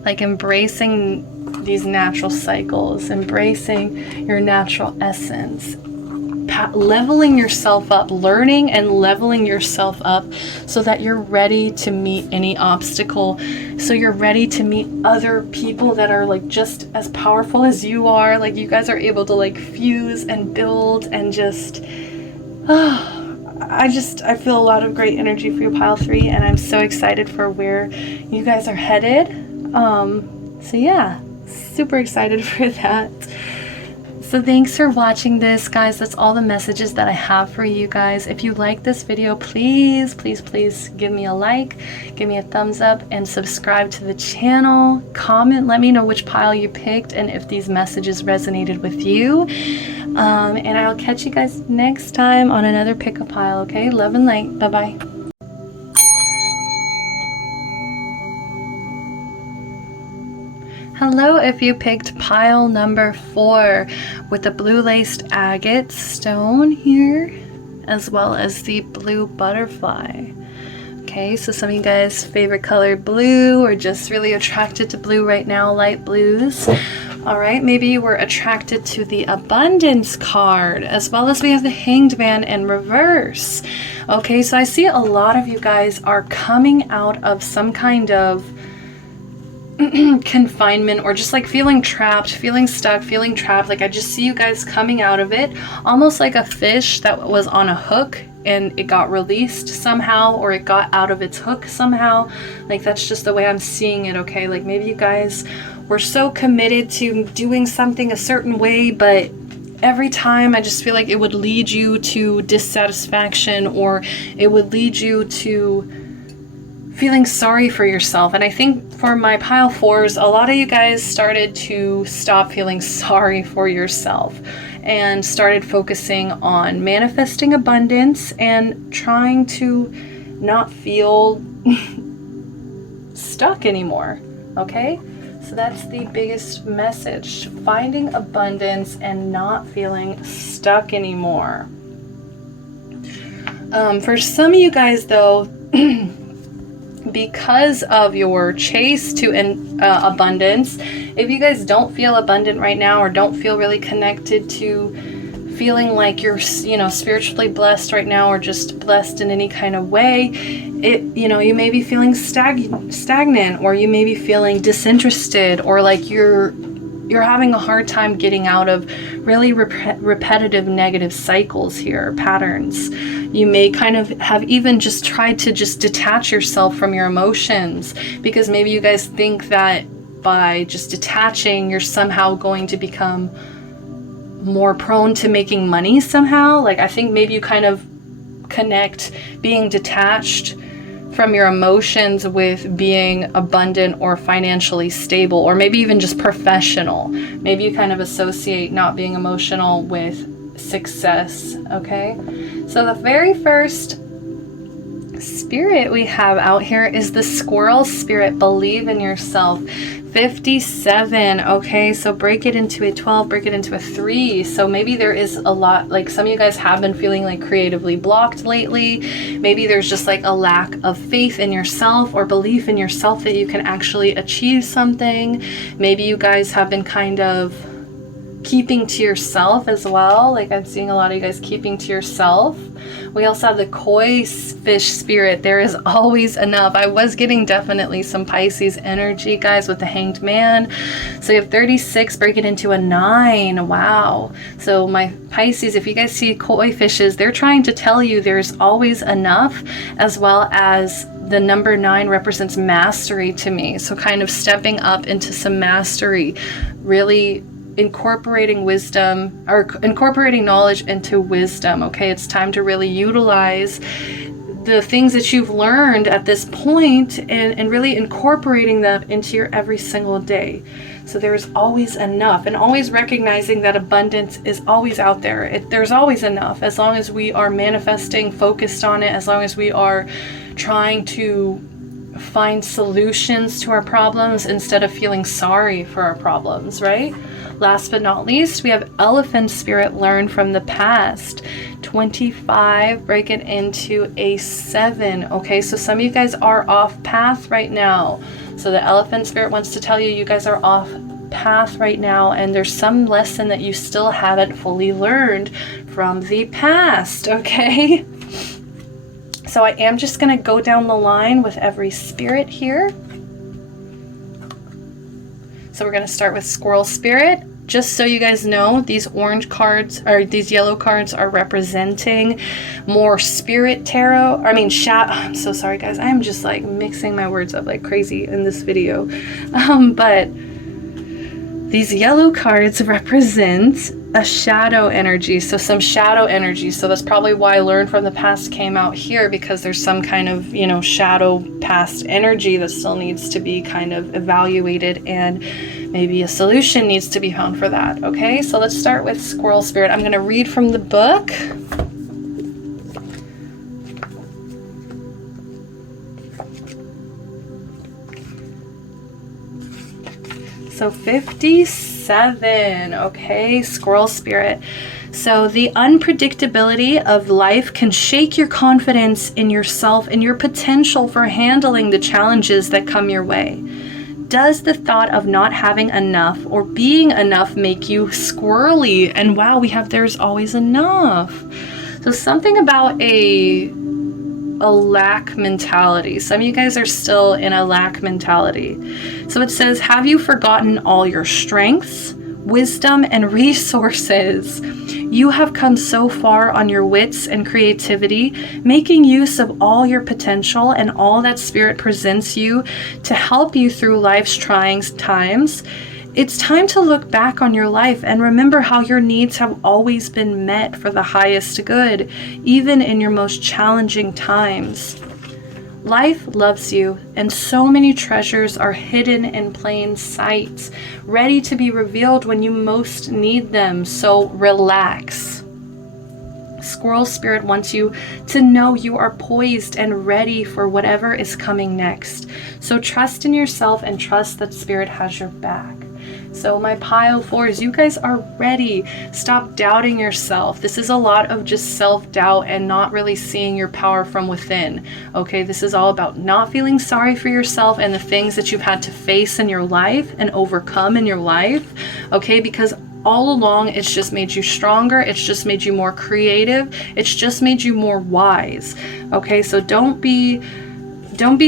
Like, embracing these natural cycles, embracing your natural essence, leveling yourself up, learning and leveling yourself up so that you're ready to meet any obstacle, so you're ready to meet other people that are like just as powerful as you are. Like, you guys are able to like fuse and build and just I feel a lot of great energy for you, pile 3, and I'm so excited for where you guys are headed. So yeah, super excited for that. So thanks for watching this, guys. That's all the messages that I have for you guys. If you like this video, please, please, please give me a like, give me a thumbs up, and subscribe to the channel. Comment, let me know which pile you picked and if these messages resonated with you. And I'll catch you guys next time on another pick a pile, okay? Love and light. Bye-bye. Hello, if you picked pile number 4 with the blue laced agate stone here, as well as the blue butterfly. Okay, so some of you guys favorite color blue, or just really attracted to blue right now, light blues. All right, maybe you were attracted to the abundance card, as well as we have the hanged man in reverse. Okay, so I see a lot of you guys are coming out of some kind of confinement, or just like feeling trapped, feeling stuck, feeling trapped. Like, I just see you guys coming out of it almost like a fish that was on a hook and it got released somehow, or it got out of its hook somehow. Like, that's just the way I'm seeing it. Okay, like maybe you guys were so committed to doing something a certain way, but every time I just feel like it would lead you to dissatisfaction, or it would lead you to feeling sorry for yourself. And I think for my pile 4s, a lot of you guys started to stop feeling sorry for yourself and started focusing on manifesting abundance and trying to not feel stuck anymore. Okay, so that's the biggest message: finding abundance and not feeling stuck anymore. For some of you guys though, because of your chase to abundance, if you guys don't feel abundant right now, or don't feel really connected to feeling like you're, spiritually blessed right now, or just blessed in any kind of way, you may be feeling stagnant, or you may be feeling disinterested, or like you're having a hard time getting out of really repetitive negative cycles here, patterns. You may kind of have even just tried to just detach yourself from your emotions, because maybe you guys think that by just detaching, you're somehow going to become more prone to making money somehow. Like, I think maybe you kind of connect being detached from your emotions with being abundant or financially stable, or maybe even just professional. Maybe you kind of associate not being emotional with success. Okay, so the very first spirit we have out here is the squirrel spirit. Believe in yourself. 57. Okay, so break it into a 12, break it into a 3. So maybe there is a lot, like some of you guys have been feeling like creatively blocked lately. Maybe there's just like a lack of faith in yourself, or belief in yourself that you can actually achieve something. Maybe you guys have been kind of keeping to yourself as well. Like I'm seeing a lot of you guys keeping to yourself. We also have the koi fish spirit. There is always enough. I was getting definitely some Pisces energy, guys, with the Hanged Man. So you have 36, break it into a 9. Wow. So my Pisces, if you guys see koi fishes, they're trying to tell you there's always enough, as well as the number 9 represents mastery to me. So kind of stepping up into some mastery, really incorporating wisdom, or incorporating knowledge into wisdom. Okay, it's time to really utilize the things that you've learned at this point and really incorporating them into your every single day. So there's always enough, and always recognizing that abundance is always out there. There's always enough, as long as we are manifesting, focused on it, as long as we are trying to find solutions to our problems instead of feeling sorry for our problems, right? Last but not least, we have elephant spirit, learn from the past. 25, break it into a 7. Okay, so some of you guys are off path right now. So the elephant spirit wants to tell you, you guys are off path right now, and there's some lesson that you still haven't fully learned from the past, okay? So I am just going to go down the line with every spirit here. So we're going to start with squirrel spirit. Just so you guys know, these orange cards, or these yellow cards, are representing more spirit tarot. I'm so sorry guys, I am just like mixing my words up like crazy in this video. But these yellow cards represent a shadow energy, so some shadow energy. So that's probably why learn from the past came out here, because there's some kind of, you know, shadow past energy that still needs to be kind of evaluated, and maybe a solution needs to be found for that. Okay, so let's start with squirrel spirit. I'm going to read from the book. So 57, okay, squirrel spirit. So the unpredictability of life can shake your confidence in yourself and your potential for handling the challenges that come your way. Does the thought of not having enough or being enough make you squirrely? And wow, we have there's always enough. So something about a lack mentality. Some of you guys are still in a lack mentality. So it says, have you forgotten all your strengths, wisdom, and resources? You have come so far on your wits and creativity, making use of all your potential and all that spirit presents you to help you through life's trying times. It's time to look back on your life and remember how your needs have always been met for the highest good, even in your most challenging times. Life loves you, and so many treasures are hidden in plain sight, ready to be revealed when you most need them, so relax. Squirrel spirit wants you to know you are poised and ready for whatever is coming next. So trust in yourself and trust that spirit has your back. So my pile 4s, you guys are ready. Stop doubting yourself. This is a lot of just self-doubt and not really seeing your power from within. Okay, this is all about not feeling sorry for yourself and the things that you've had to face in your life and overcome in your life. Okay, because all along it's just made you stronger, it's just made you more creative, it's just made you more wise. Okay, so don't be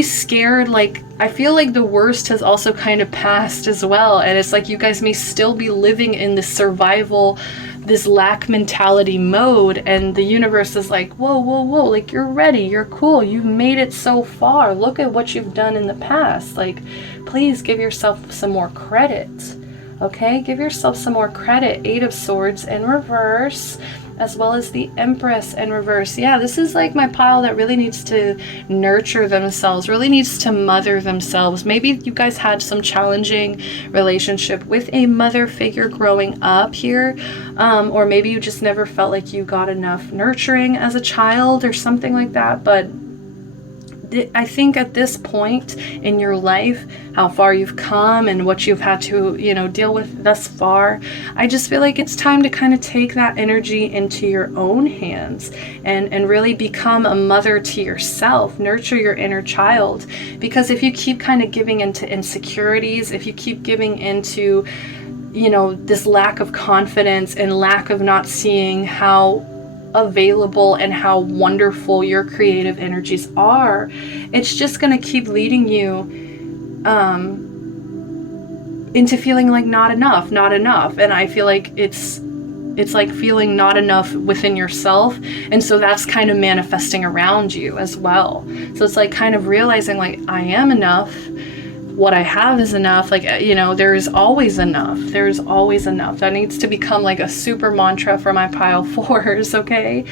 scared. Like, I feel like the worst has also kind of passed as well, and it's like you guys may still be living in this survival, this lack mentality mode, and the universe is like, whoa, like, you're ready, you're cool, you've made it so far, look at what you've done in the past. Like, please give yourself some more credit. Okay, give yourself some more credit. 8 of Swords in reverse, as well as the Empress in reverse. Yeah, this is like my pile that really needs to nurture themselves, really needs to mother themselves. Maybe you guys had some challenging relationship with a mother figure growing up here, or maybe you just never felt like you got enough nurturing as a child or something like that. But I think at this point in your life, how far you've come and what you've had to, deal with thus far, I just feel like it's time to kind of take that energy into your own hands and really become a mother to yourself, nurture your inner child. Because if you keep kind of giving into insecurities, if you keep giving into you know, this lack of confidence and lack of not seeing how available and how wonderful your creative energies are, it's just going to keep leading you into feeling like not enough. And I feel like it's like feeling not enough within yourself, and so that's kind of manifesting around you as well. So it's like kind of realizing like, I am enough, what I have is enough, like, you know, there is always enough. That needs to become like a super mantra for my pile 4s, okay?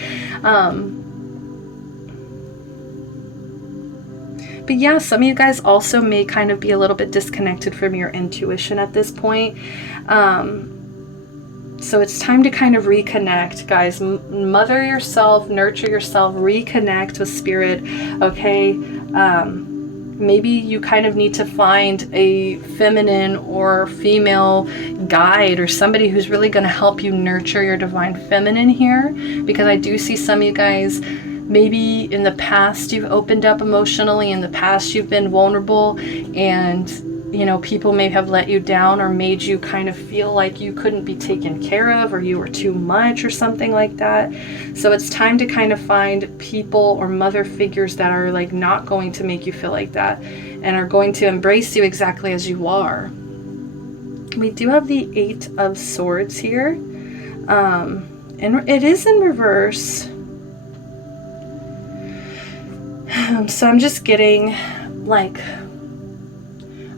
But yeah, some of you guys also may kind of be a little bit disconnected from your intuition at this point. So it's time to kind of reconnect, guys. Mother yourself, nurture yourself, reconnect with spirit, okay? Maybe you kind of need to find a feminine or female guide or somebody who's really going to help you nurture your divine feminine here, because I do see some of you guys, maybe in the past you've opened up emotionally, in the past you've been vulnerable, and you know, people may have let you down or made you kind of feel like you couldn't be taken care of, or you were too much or something like that. So it's time to kind of find people or mother figures that are like not going to make you feel like that and are going to embrace you exactly as you are. We do have the 8 of Swords here. And it is in reverse. So I'm just getting like,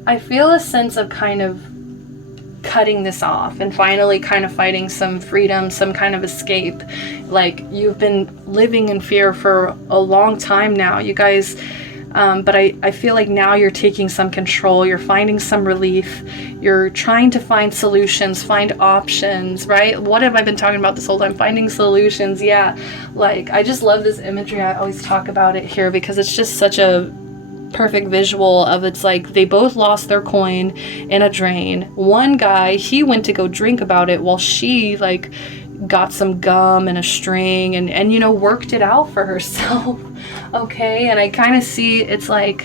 I feel a sense of kind of cutting this off and finally kind of finding some freedom, some kind of escape. Like, you've been living in fear for a long time now, you guys. But I feel like now you're taking some control. You're finding some relief. You're trying to find solutions, find options, right? What have I been talking about this whole time? Finding solutions. Yeah. Like, I just love this imagery. I always talk about it here because it's just such a perfect visual of, it's like they both lost their coin in a drain. One guy, he went to go drink about it, while she like got some gum and a string and you know, worked it out for herself. Okay. And I kind of see, it's like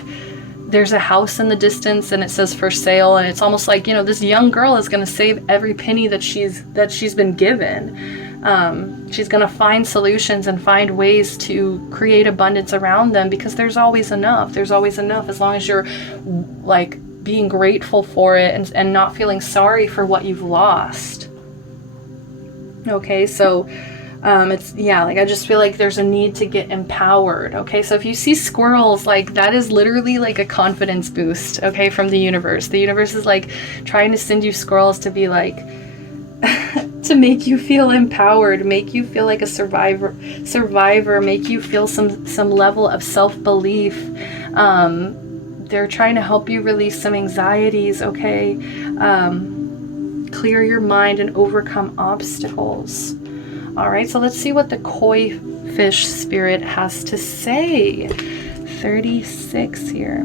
there's a house in the distance and it says for sale, and it's almost like, you know, this young girl is going to save every penny that she's been given. She's going to find solutions and find ways to create abundance around them, because there's always enough. There's always enough, as long as you're like being grateful for it and not feeling sorry for what you've lost. Okay, so it's, yeah, like I just feel like there's a need to get empowered. Okay, so if you see squirrels, like that is literally like a confidence boost, okay, from the universe. The universe is like trying to send you squirrels to be like to make you feel empowered, make you feel like a survivor, make you feel some level of self-belief. They're trying to help you release some anxieties, okay? Clear your mind and overcome obstacles. All right, so let's see what the koi fish spirit has to say. 36 here.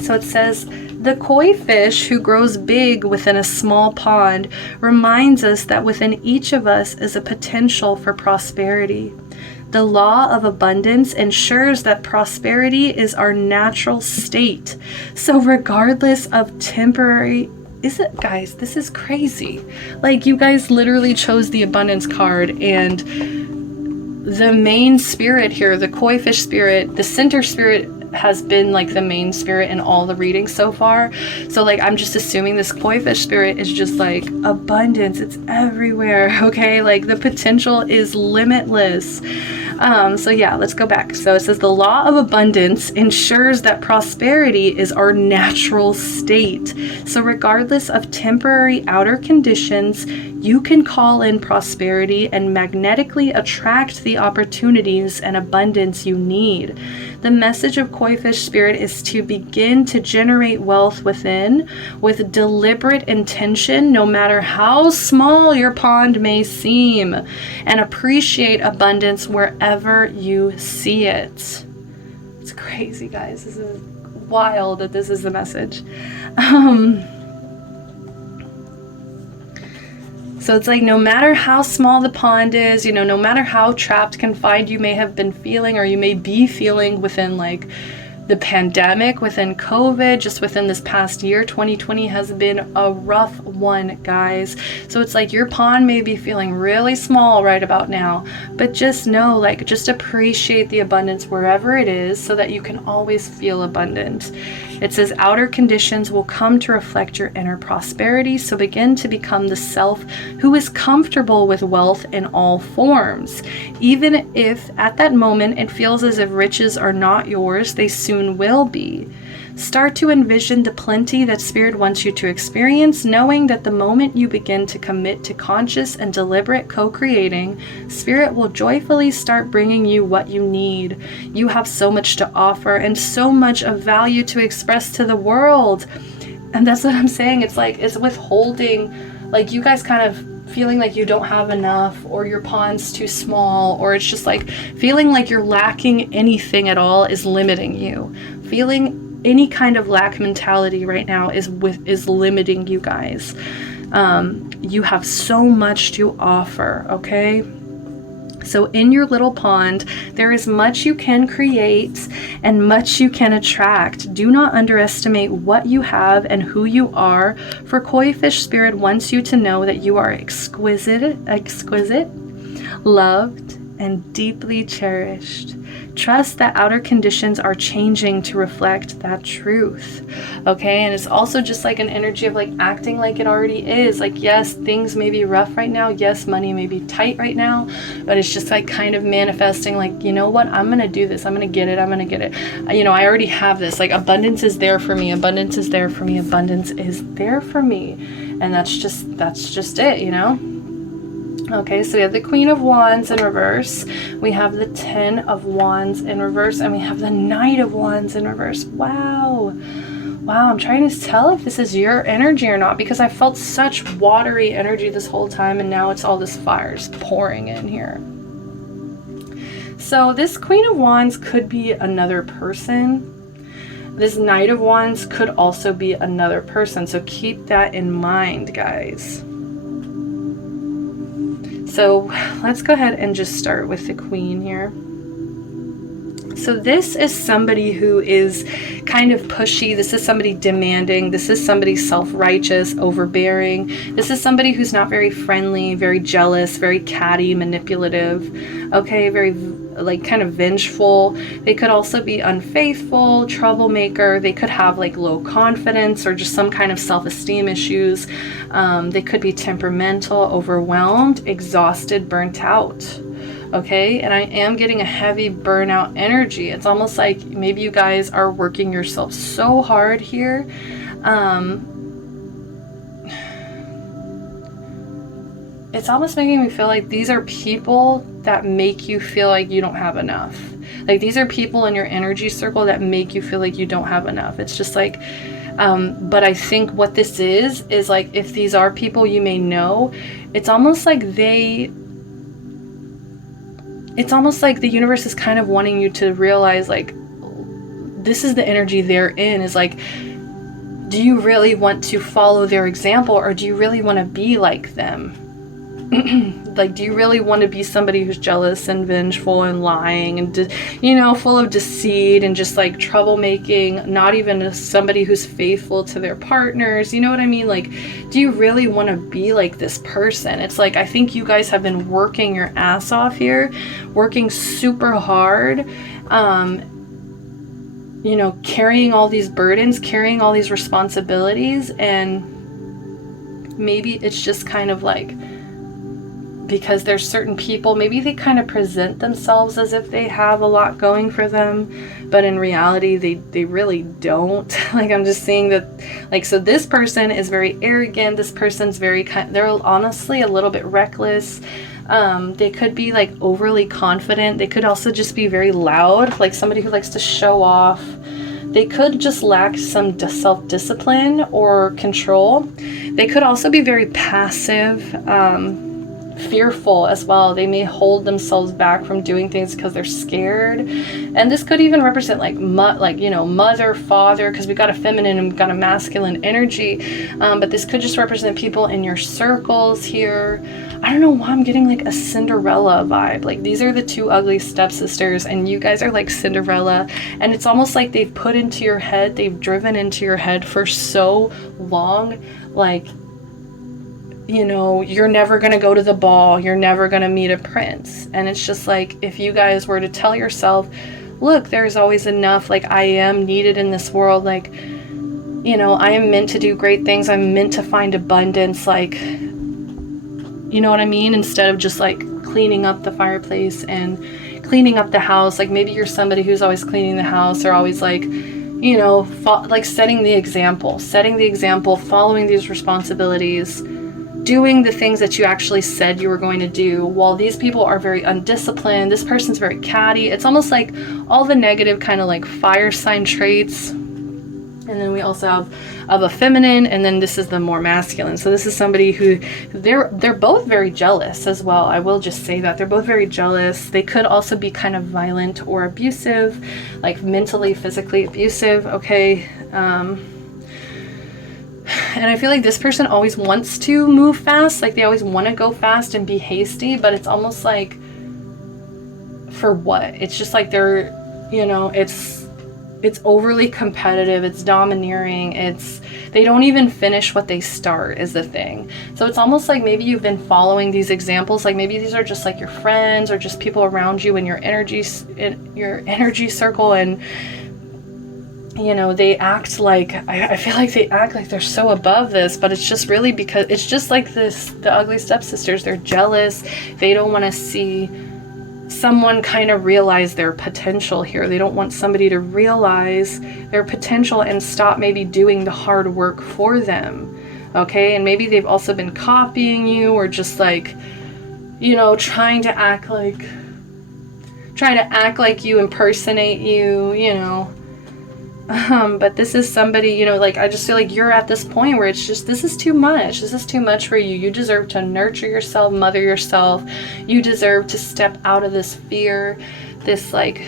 So it says, the koi fish who grows big within a small pond reminds us that within each of us is a potential for prosperity. The law of abundance ensures that prosperity is our natural state. So regardless of temporary, guys, this is crazy. Like, you guys literally chose the abundance card, and the main spirit here, the koi fish spirit, the center spirit, has been like the main spirit in all the readings so far. So like, I'm just assuming this koi fish spirit is just like abundance. It's everywhere. Okay. Like, the potential is limitless. So yeah, let's go back. So it says the law of abundance ensures that prosperity is our natural state. So regardless of temporary outer conditions, you can call in prosperity and magnetically attract the opportunities and abundance you need. The message of koi fish spirit is to begin to generate wealth within with deliberate intention, no matter how small your pond may seem, and appreciate abundance wherever you see it. It's crazy, guys. This is wild that this is the message. So it's like, no matter how small the pond is, you know, no matter how trapped, confined you may have been feeling, or you may be feeling within like the pandemic, within COVID, just within this past year, 2020 has been a rough one, guys. So it's like your pond may be feeling really small right about now, but just know, like, just appreciate the abundance wherever it is so that you can always feel abundant. It says outer conditions will come to reflect your inner prosperity, so begin to become the self who is comfortable with wealth in all forms. Even if at that moment it feels as if riches are not yours, they soon will be. Start to envision the plenty that Spirit wants you to experience, knowing that the moment you begin to commit to conscious and deliberate co-creating, Spirit will joyfully start bringing you what you need. You have so much to offer and so much of value to express to the world. And that's what I'm saying. It's like, it's withholding, like you guys kind of feeling like you don't have enough, or your pond's too small, or it's just like feeling like you're lacking anything at all is limiting you. Feeling any kind of lack mentality right now is limiting you guys. You have so much to offer, okay? So in your little pond, there is much you can create and much you can attract. Do not underestimate what you have and who you are, for Koi Fish Spirit wants you to know that you are exquisite, loved, and deeply cherished. Trust that outer conditions are changing to reflect that truth. Okay, and it's also just like an energy of like acting like it already is. Like, yes, things may be rough right now. Yes, money may be tight right now, but it's just like kind of manifesting like, you know what, I'm gonna do this. I'm gonna get it. I'm gonna get it. You know, I already have this. Like, abundance is there for me. Abundance is there for me. Abundance is there for me. And that's just it, you know? Okay, so we have the Queen of Wands in reverse, we have the 10 of Wands in reverse, and we have the Knight of Wands in reverse. Wow, I'm trying to tell if this is your energy or not, because I felt such watery energy this whole time, and now it's all this fire's pouring in here. So this Queen of Wands could be another person. This Knight of Wands could also be another person, so keep that in mind, guys. So let's go ahead and just start with the Queen here. So this is somebody who is kind of pushy. This is somebody demanding. This is somebody self-righteous, overbearing. This is somebody who's not very friendly, very jealous, very catty, manipulative. Okay, very like kind of vengeful. They could also be unfaithful, troublemaker. They could have like low confidence or just some kind of self-esteem issues. They could be temperamental, overwhelmed, exhausted, burnt out. Okay, and I am getting a heavy burnout energy. It's almost like maybe you guys are working yourself so hard here. It's almost making me feel like these are people that make you feel like you don't have enough. Like, these are people in your energy circle that make you feel like you don't have enough. It's just like, but I think what this is like, if these are people you may know, it's almost like the universe is kind of wanting you to realize, like, this is the energy they're in, is like, do you really want to follow their example, or do you really want to be like them? Like, do you really want to be somebody who's jealous and vengeful and lying and, you know, full of deceit and just like troublemaking, not even somebody who's faithful to their partners? You know what I mean? Like, do you really want to be like this person? It's like, I think you guys have been working your ass off here, working super hard, you know, carrying all these burdens, carrying all these responsibilities, and maybe it's just kind of like, because there's certain people, maybe they kind of present themselves as if they have a lot going for them, but in reality they really don't. Like, I'm just seeing that, like, so this person is very arrogant, this person's very they're honestly a little bit reckless. They could be like overly confident. They could also just be very loud, like somebody who likes to show off. They could just lack some self-discipline or control. They could also be very passive, fearful as well. They may hold themselves back from doing things because they're scared. And this could even represent like mother, father, because we got a feminine and we got a masculine energy. But this could just represent people in your circles here. I don't know why I'm getting like a Cinderella vibe. Like these are the two ugly stepsisters and you guys are like Cinderella, and it's almost like they've put into your head, they've driven into your head for so long, like, you know, you're never going to go to the ball, you're never going to meet a prince. And it's just like, if you guys were to tell yourself, look, there's always enough, like I am needed in this world, like, you know, I am meant to do great things, I'm meant to find abundance, like, you know what I mean? Instead of just like cleaning up the fireplace and cleaning up the house. Like maybe you're somebody who's always cleaning the house, or always like, you know, like setting the example, following these responsibilities, doing the things that you actually said you were going to do. While these people are very undisciplined, this person's very catty. It's almost like all the negative kind of like fire sign traits. And then we also have a feminine, and then this is the more masculine. So this is somebody who they're both very jealous as well. I will just say that they're both very jealous. They could also be kind of violent or abusive, like mentally, physically abusive. Okay. And I feel like this person always wants to move fast. Like they always want to go fast and be hasty, but it's almost like, for what? It's just like they're, you know, it's overly competitive, it's domineering, they don't even finish what they start is the thing. So it's almost like maybe you've been following these examples, like maybe these are just like your friends or just people around you in your energy circle, and you know, they act like, I feel like they act like they're so above this, but it's just really because it's just like this, the ugly stepsisters, they're jealous, they don't want to see someone kind of realize their potential here. They don't want somebody to realize their potential and stop maybe doing the hard work for them. Okay, and maybe they've also been copying you, or just like, you know, trying to act like you, impersonate you, you know. But this is somebody, you know, like I just feel like you're at this point where it's just, this is too much for you. You deserve to nurture yourself, mother yourself. You deserve to step out of this fear, this like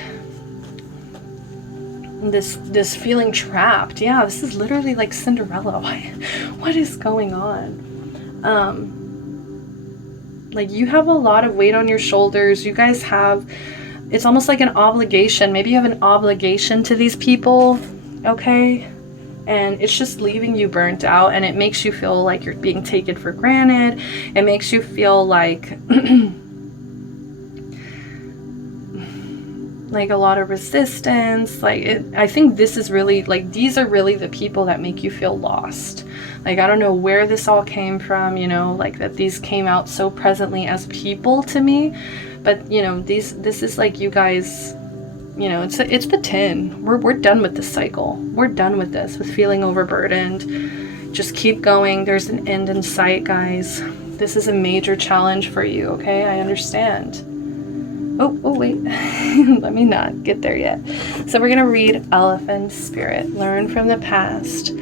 this feeling trapped. Yeah, this is literally like Cinderella. What is going on? Like you have a lot of weight on your shoulders. You guys have, it's almost like an obligation. Maybe you have an obligation to these people, okay? And it's just leaving you burnt out, and it makes you feel like you're being taken for granted. It makes you feel like like a lot of resistance. I think this is really, like, these are really the people that make you feel lost. Like, I don't know where this all came from, you know, like that these came out so presently as people to me. But, you know, this is like you guys, you know, it's the 10. We're done with this cycle. We're done with this, with feeling overburdened. Just keep going. There's an end in sight, guys. This is a major challenge for you, okay? I understand. Oh, wait. Let me not get there yet. So we're going to read Elephant Spirit. Learn from the past.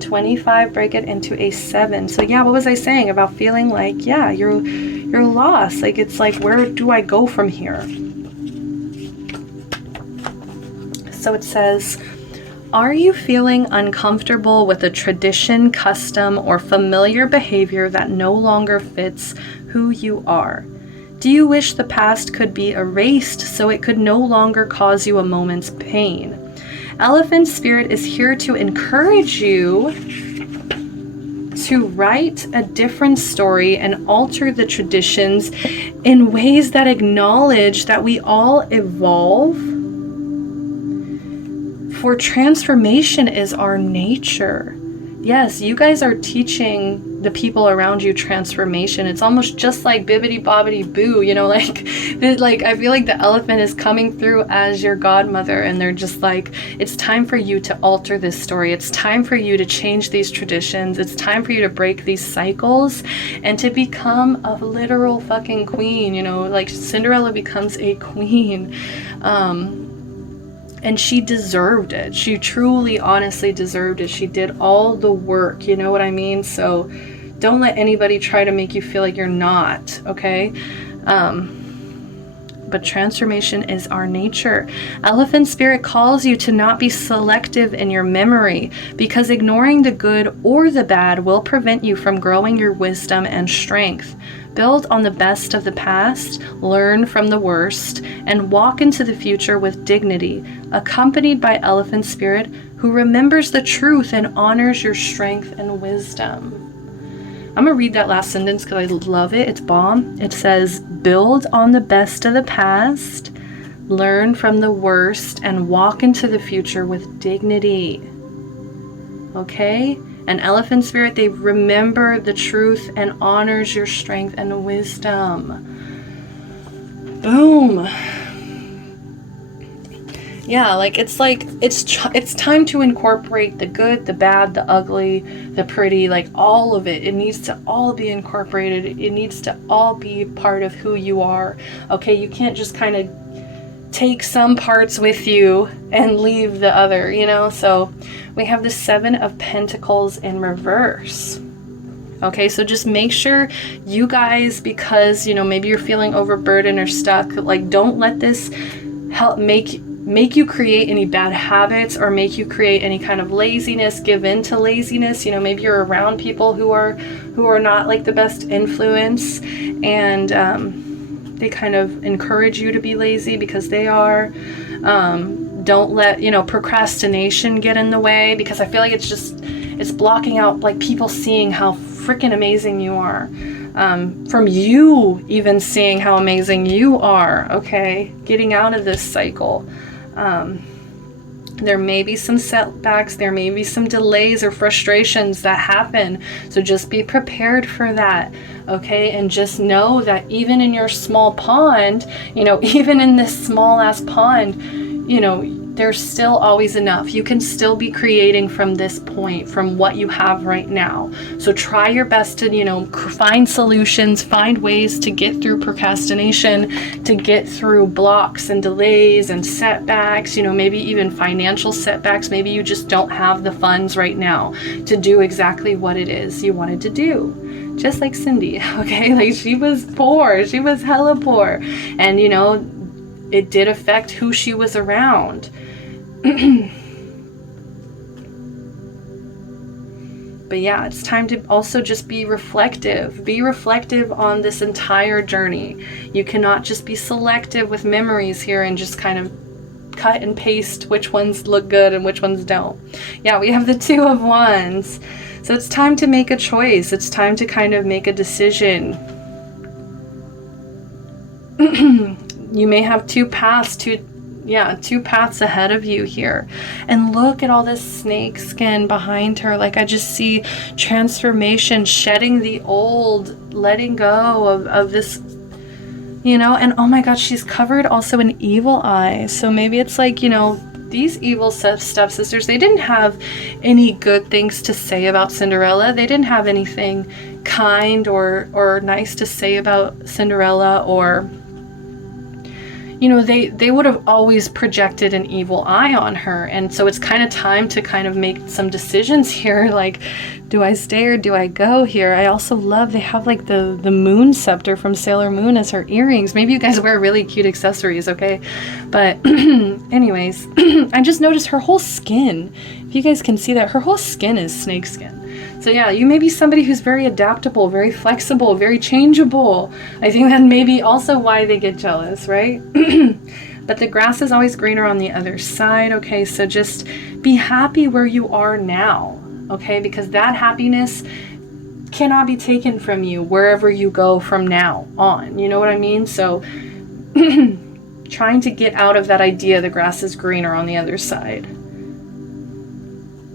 25, break it into a 7. So yeah, what was I saying about feeling like, yeah, you're lost. Like, it's like, where do I go from here? So it says, are you feeling uncomfortable with a tradition, custom, or familiar behavior that no longer fits who you are? Do you wish the past could be erased so it could no longer cause you a moment's pain? Elephant Spirit is here to encourage you to write a different story and alter the traditions in ways that acknowledge that we all evolve. For transformation is our nature. Yes, you guys are teaching the people around you transformation. It's almost just like bibbity bobbity boo, you know, like I feel like the elephant is coming through as your godmother, and they're just like, it's time for you to alter this story. It's time for you to change these traditions. It's time for you to break these cycles and to become a literal fucking queen, you know, like Cinderella becomes a queen. And she deserved it. She truly, honestly deserved it. She did all the work, you know what I mean? So don't let anybody try to make you feel like you're not, okay? But transformation is our nature. Elephant spirit calls you to not be selective in your memory, because ignoring the good or the bad will prevent you from growing your wisdom and strength. Build on the best of the past, learn from the worst, and walk into the future with dignity, accompanied by elephant spirit who remembers the truth and honors your strength and wisdom. I'm going to read that last sentence because I love it. It's bomb. It says, build on the best of the past, learn from the worst, and walk into the future with dignity. Okay? And elephant spirit, they remember the truth and honors your strength and wisdom. Boom. Yeah, it's time to incorporate the good, the bad, the ugly, the pretty, like all of it. It needs to all be incorporated. It needs to all be part of who you are. Okay, you can't just kind of take some parts with you and leave the other, you know? So we have the 7 of Pentacles in reverse. Okay, so just make sure you guys, because, you know, maybe you're feeling overburdened or stuck, like don't let this help make you create any bad habits or make you create any kind of laziness, give in to laziness. You know, maybe you're around people who are not like the best influence, and they kind of encourage you to be lazy because they are. Don't let, you know, procrastination get in the way, because I feel like it's blocking out like people seeing how freaking amazing you are. From you even seeing how amazing you are, okay? Getting out of this cycle. There may be some setbacks, there may be some delays or frustrations that happen, so just be prepared for that, okay? And just know that even in your small pond, you know, even in this small ass pond, you know, there's still always enough. You can still be creating from this point, from what you have right now. So try your best to, you know, find solutions, find ways to get through procrastination, to get through blocks and delays and setbacks, you know, maybe even financial setbacks. Maybe you just don't have the funds right now to do exactly what it is you wanted to do. Just like Cindy, okay? Like she was poor, she was hella poor. And, you know, it did affect who she was around. But yeah, it's time to also just be reflective. Be reflective on this entire journey. You cannot just be selective with memories here and just kind of cut and paste which ones look good and which ones don't. Yeah, we have the 2 of Wands. So it's time to make a choice. It's time to kind of make a decision. You may have 2 paths, two paths ahead of you here. And look at all this snake skin behind her. Like I just see transformation, shedding the old, letting go of this, you know. And oh my God, she's covered also in evil eye. So maybe it's like, you know, these evil stepsisters, they didn't have any good things to say about Cinderella. They didn't have anything kind or nice to say about Cinderella, or you know, they would have always projected an evil eye on her. And so it's kind of time to kind of make some decisions here. Like, do I stay or do I go here? I also love, they have like the moon scepter from Sailor Moon as her earrings. Maybe you guys wear really cute accessories, okay? But anyways, I just noticed her whole skin. If you guys can see that, her whole skin is snake skin. So yeah, you may be somebody who's very adaptable, very flexible, very changeable. I think that may be also why they get jealous, right? But the grass is always greener on the other side, okay? So just be happy where you are now, okay? Because that happiness cannot be taken from you wherever you go from now on. You know what I mean? So trying to get out of that idea the grass is greener on the other side.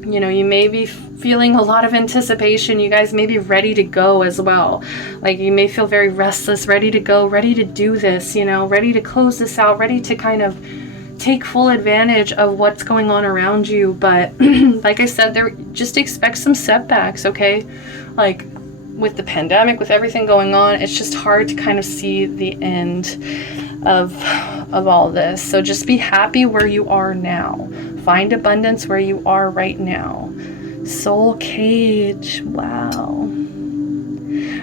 You know, you may be feeling a lot of anticipation. You guys may be ready to go as well. Like you may feel very restless, ready to go, ready to do this, you know, ready to close this out, ready to kind of take full advantage of what's going on around you. But like I said, just expect some setbacks, okay? Like with the pandemic, with everything going on, it's just hard to kind of see the end of all this. So just be happy where you are now. Find abundance where you are right now. Soul cage. Wow.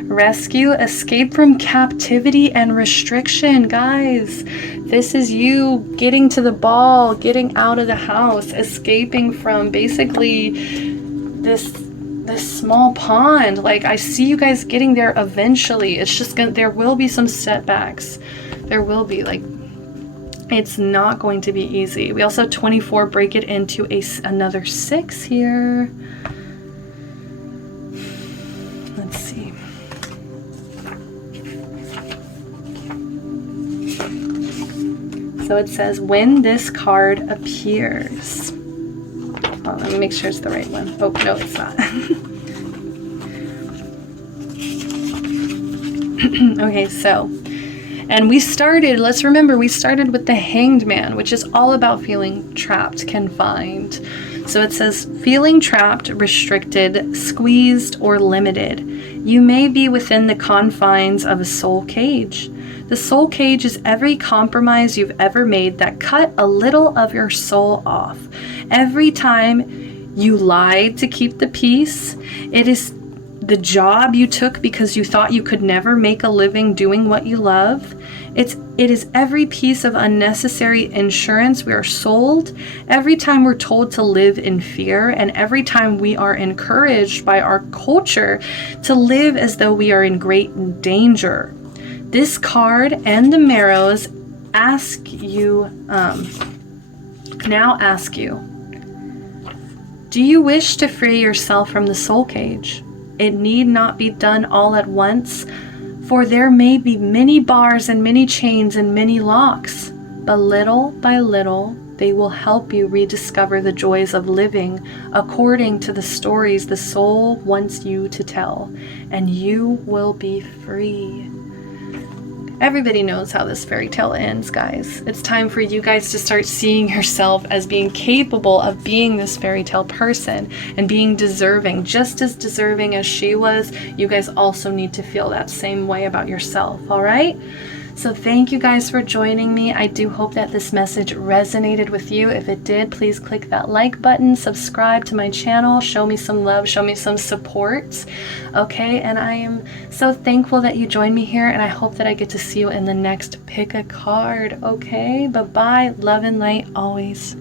Rescue, escape from captivity and restriction. Guys, this is you getting to the ball, getting out of the house, escaping from basically this small pond. Like, I see you guys getting there eventually. It's just gonna, there will be some setbacks. There will be, like, it's not going to be easy. We also have 24, break it into another 6 here. Let's see. So it says, when this card appears. Oh, let me make sure it's the right one. Oh, no, it's not. Okay, so, and we started, let's remember, we started with the Hanged Man, which is all about feeling trapped, confined. So it says, feeling trapped, restricted, squeezed, or limited. You may be within the confines of a soul cage. The soul cage is every compromise you've ever made that cut a little of your soul off. Every time you lied to keep the peace, it is the job you took because you thought you could never make a living doing what you love. It is every piece of unnecessary insurance we are sold, every time we're told to live in fear, and every time we are encouraged by our culture to live as though we are in great danger. This card and the Marrows now ask you, do you wish to free yourself from the soul cage? It need not be done all at once, for there may be many bars and many chains and many locks, but little by little they will help you rediscover the joys of living according to the stories the soul wants you to tell, and you will be free. Everybody knows how this fairy tale ends, guys. It's time for you guys to start seeing yourself as being capable of being this fairy tale person and being deserving, just as deserving as she was. You guys also need to feel that same way about yourself, all right? So thank you guys for joining me. I do hope that this message resonated with you. If it did, please click that like button, subscribe to my channel, show me some love, show me some support. Okay, and I am so thankful that you joined me here, and I hope that I get to see you in the next pick a card. Okay, bye-bye. Love and light always.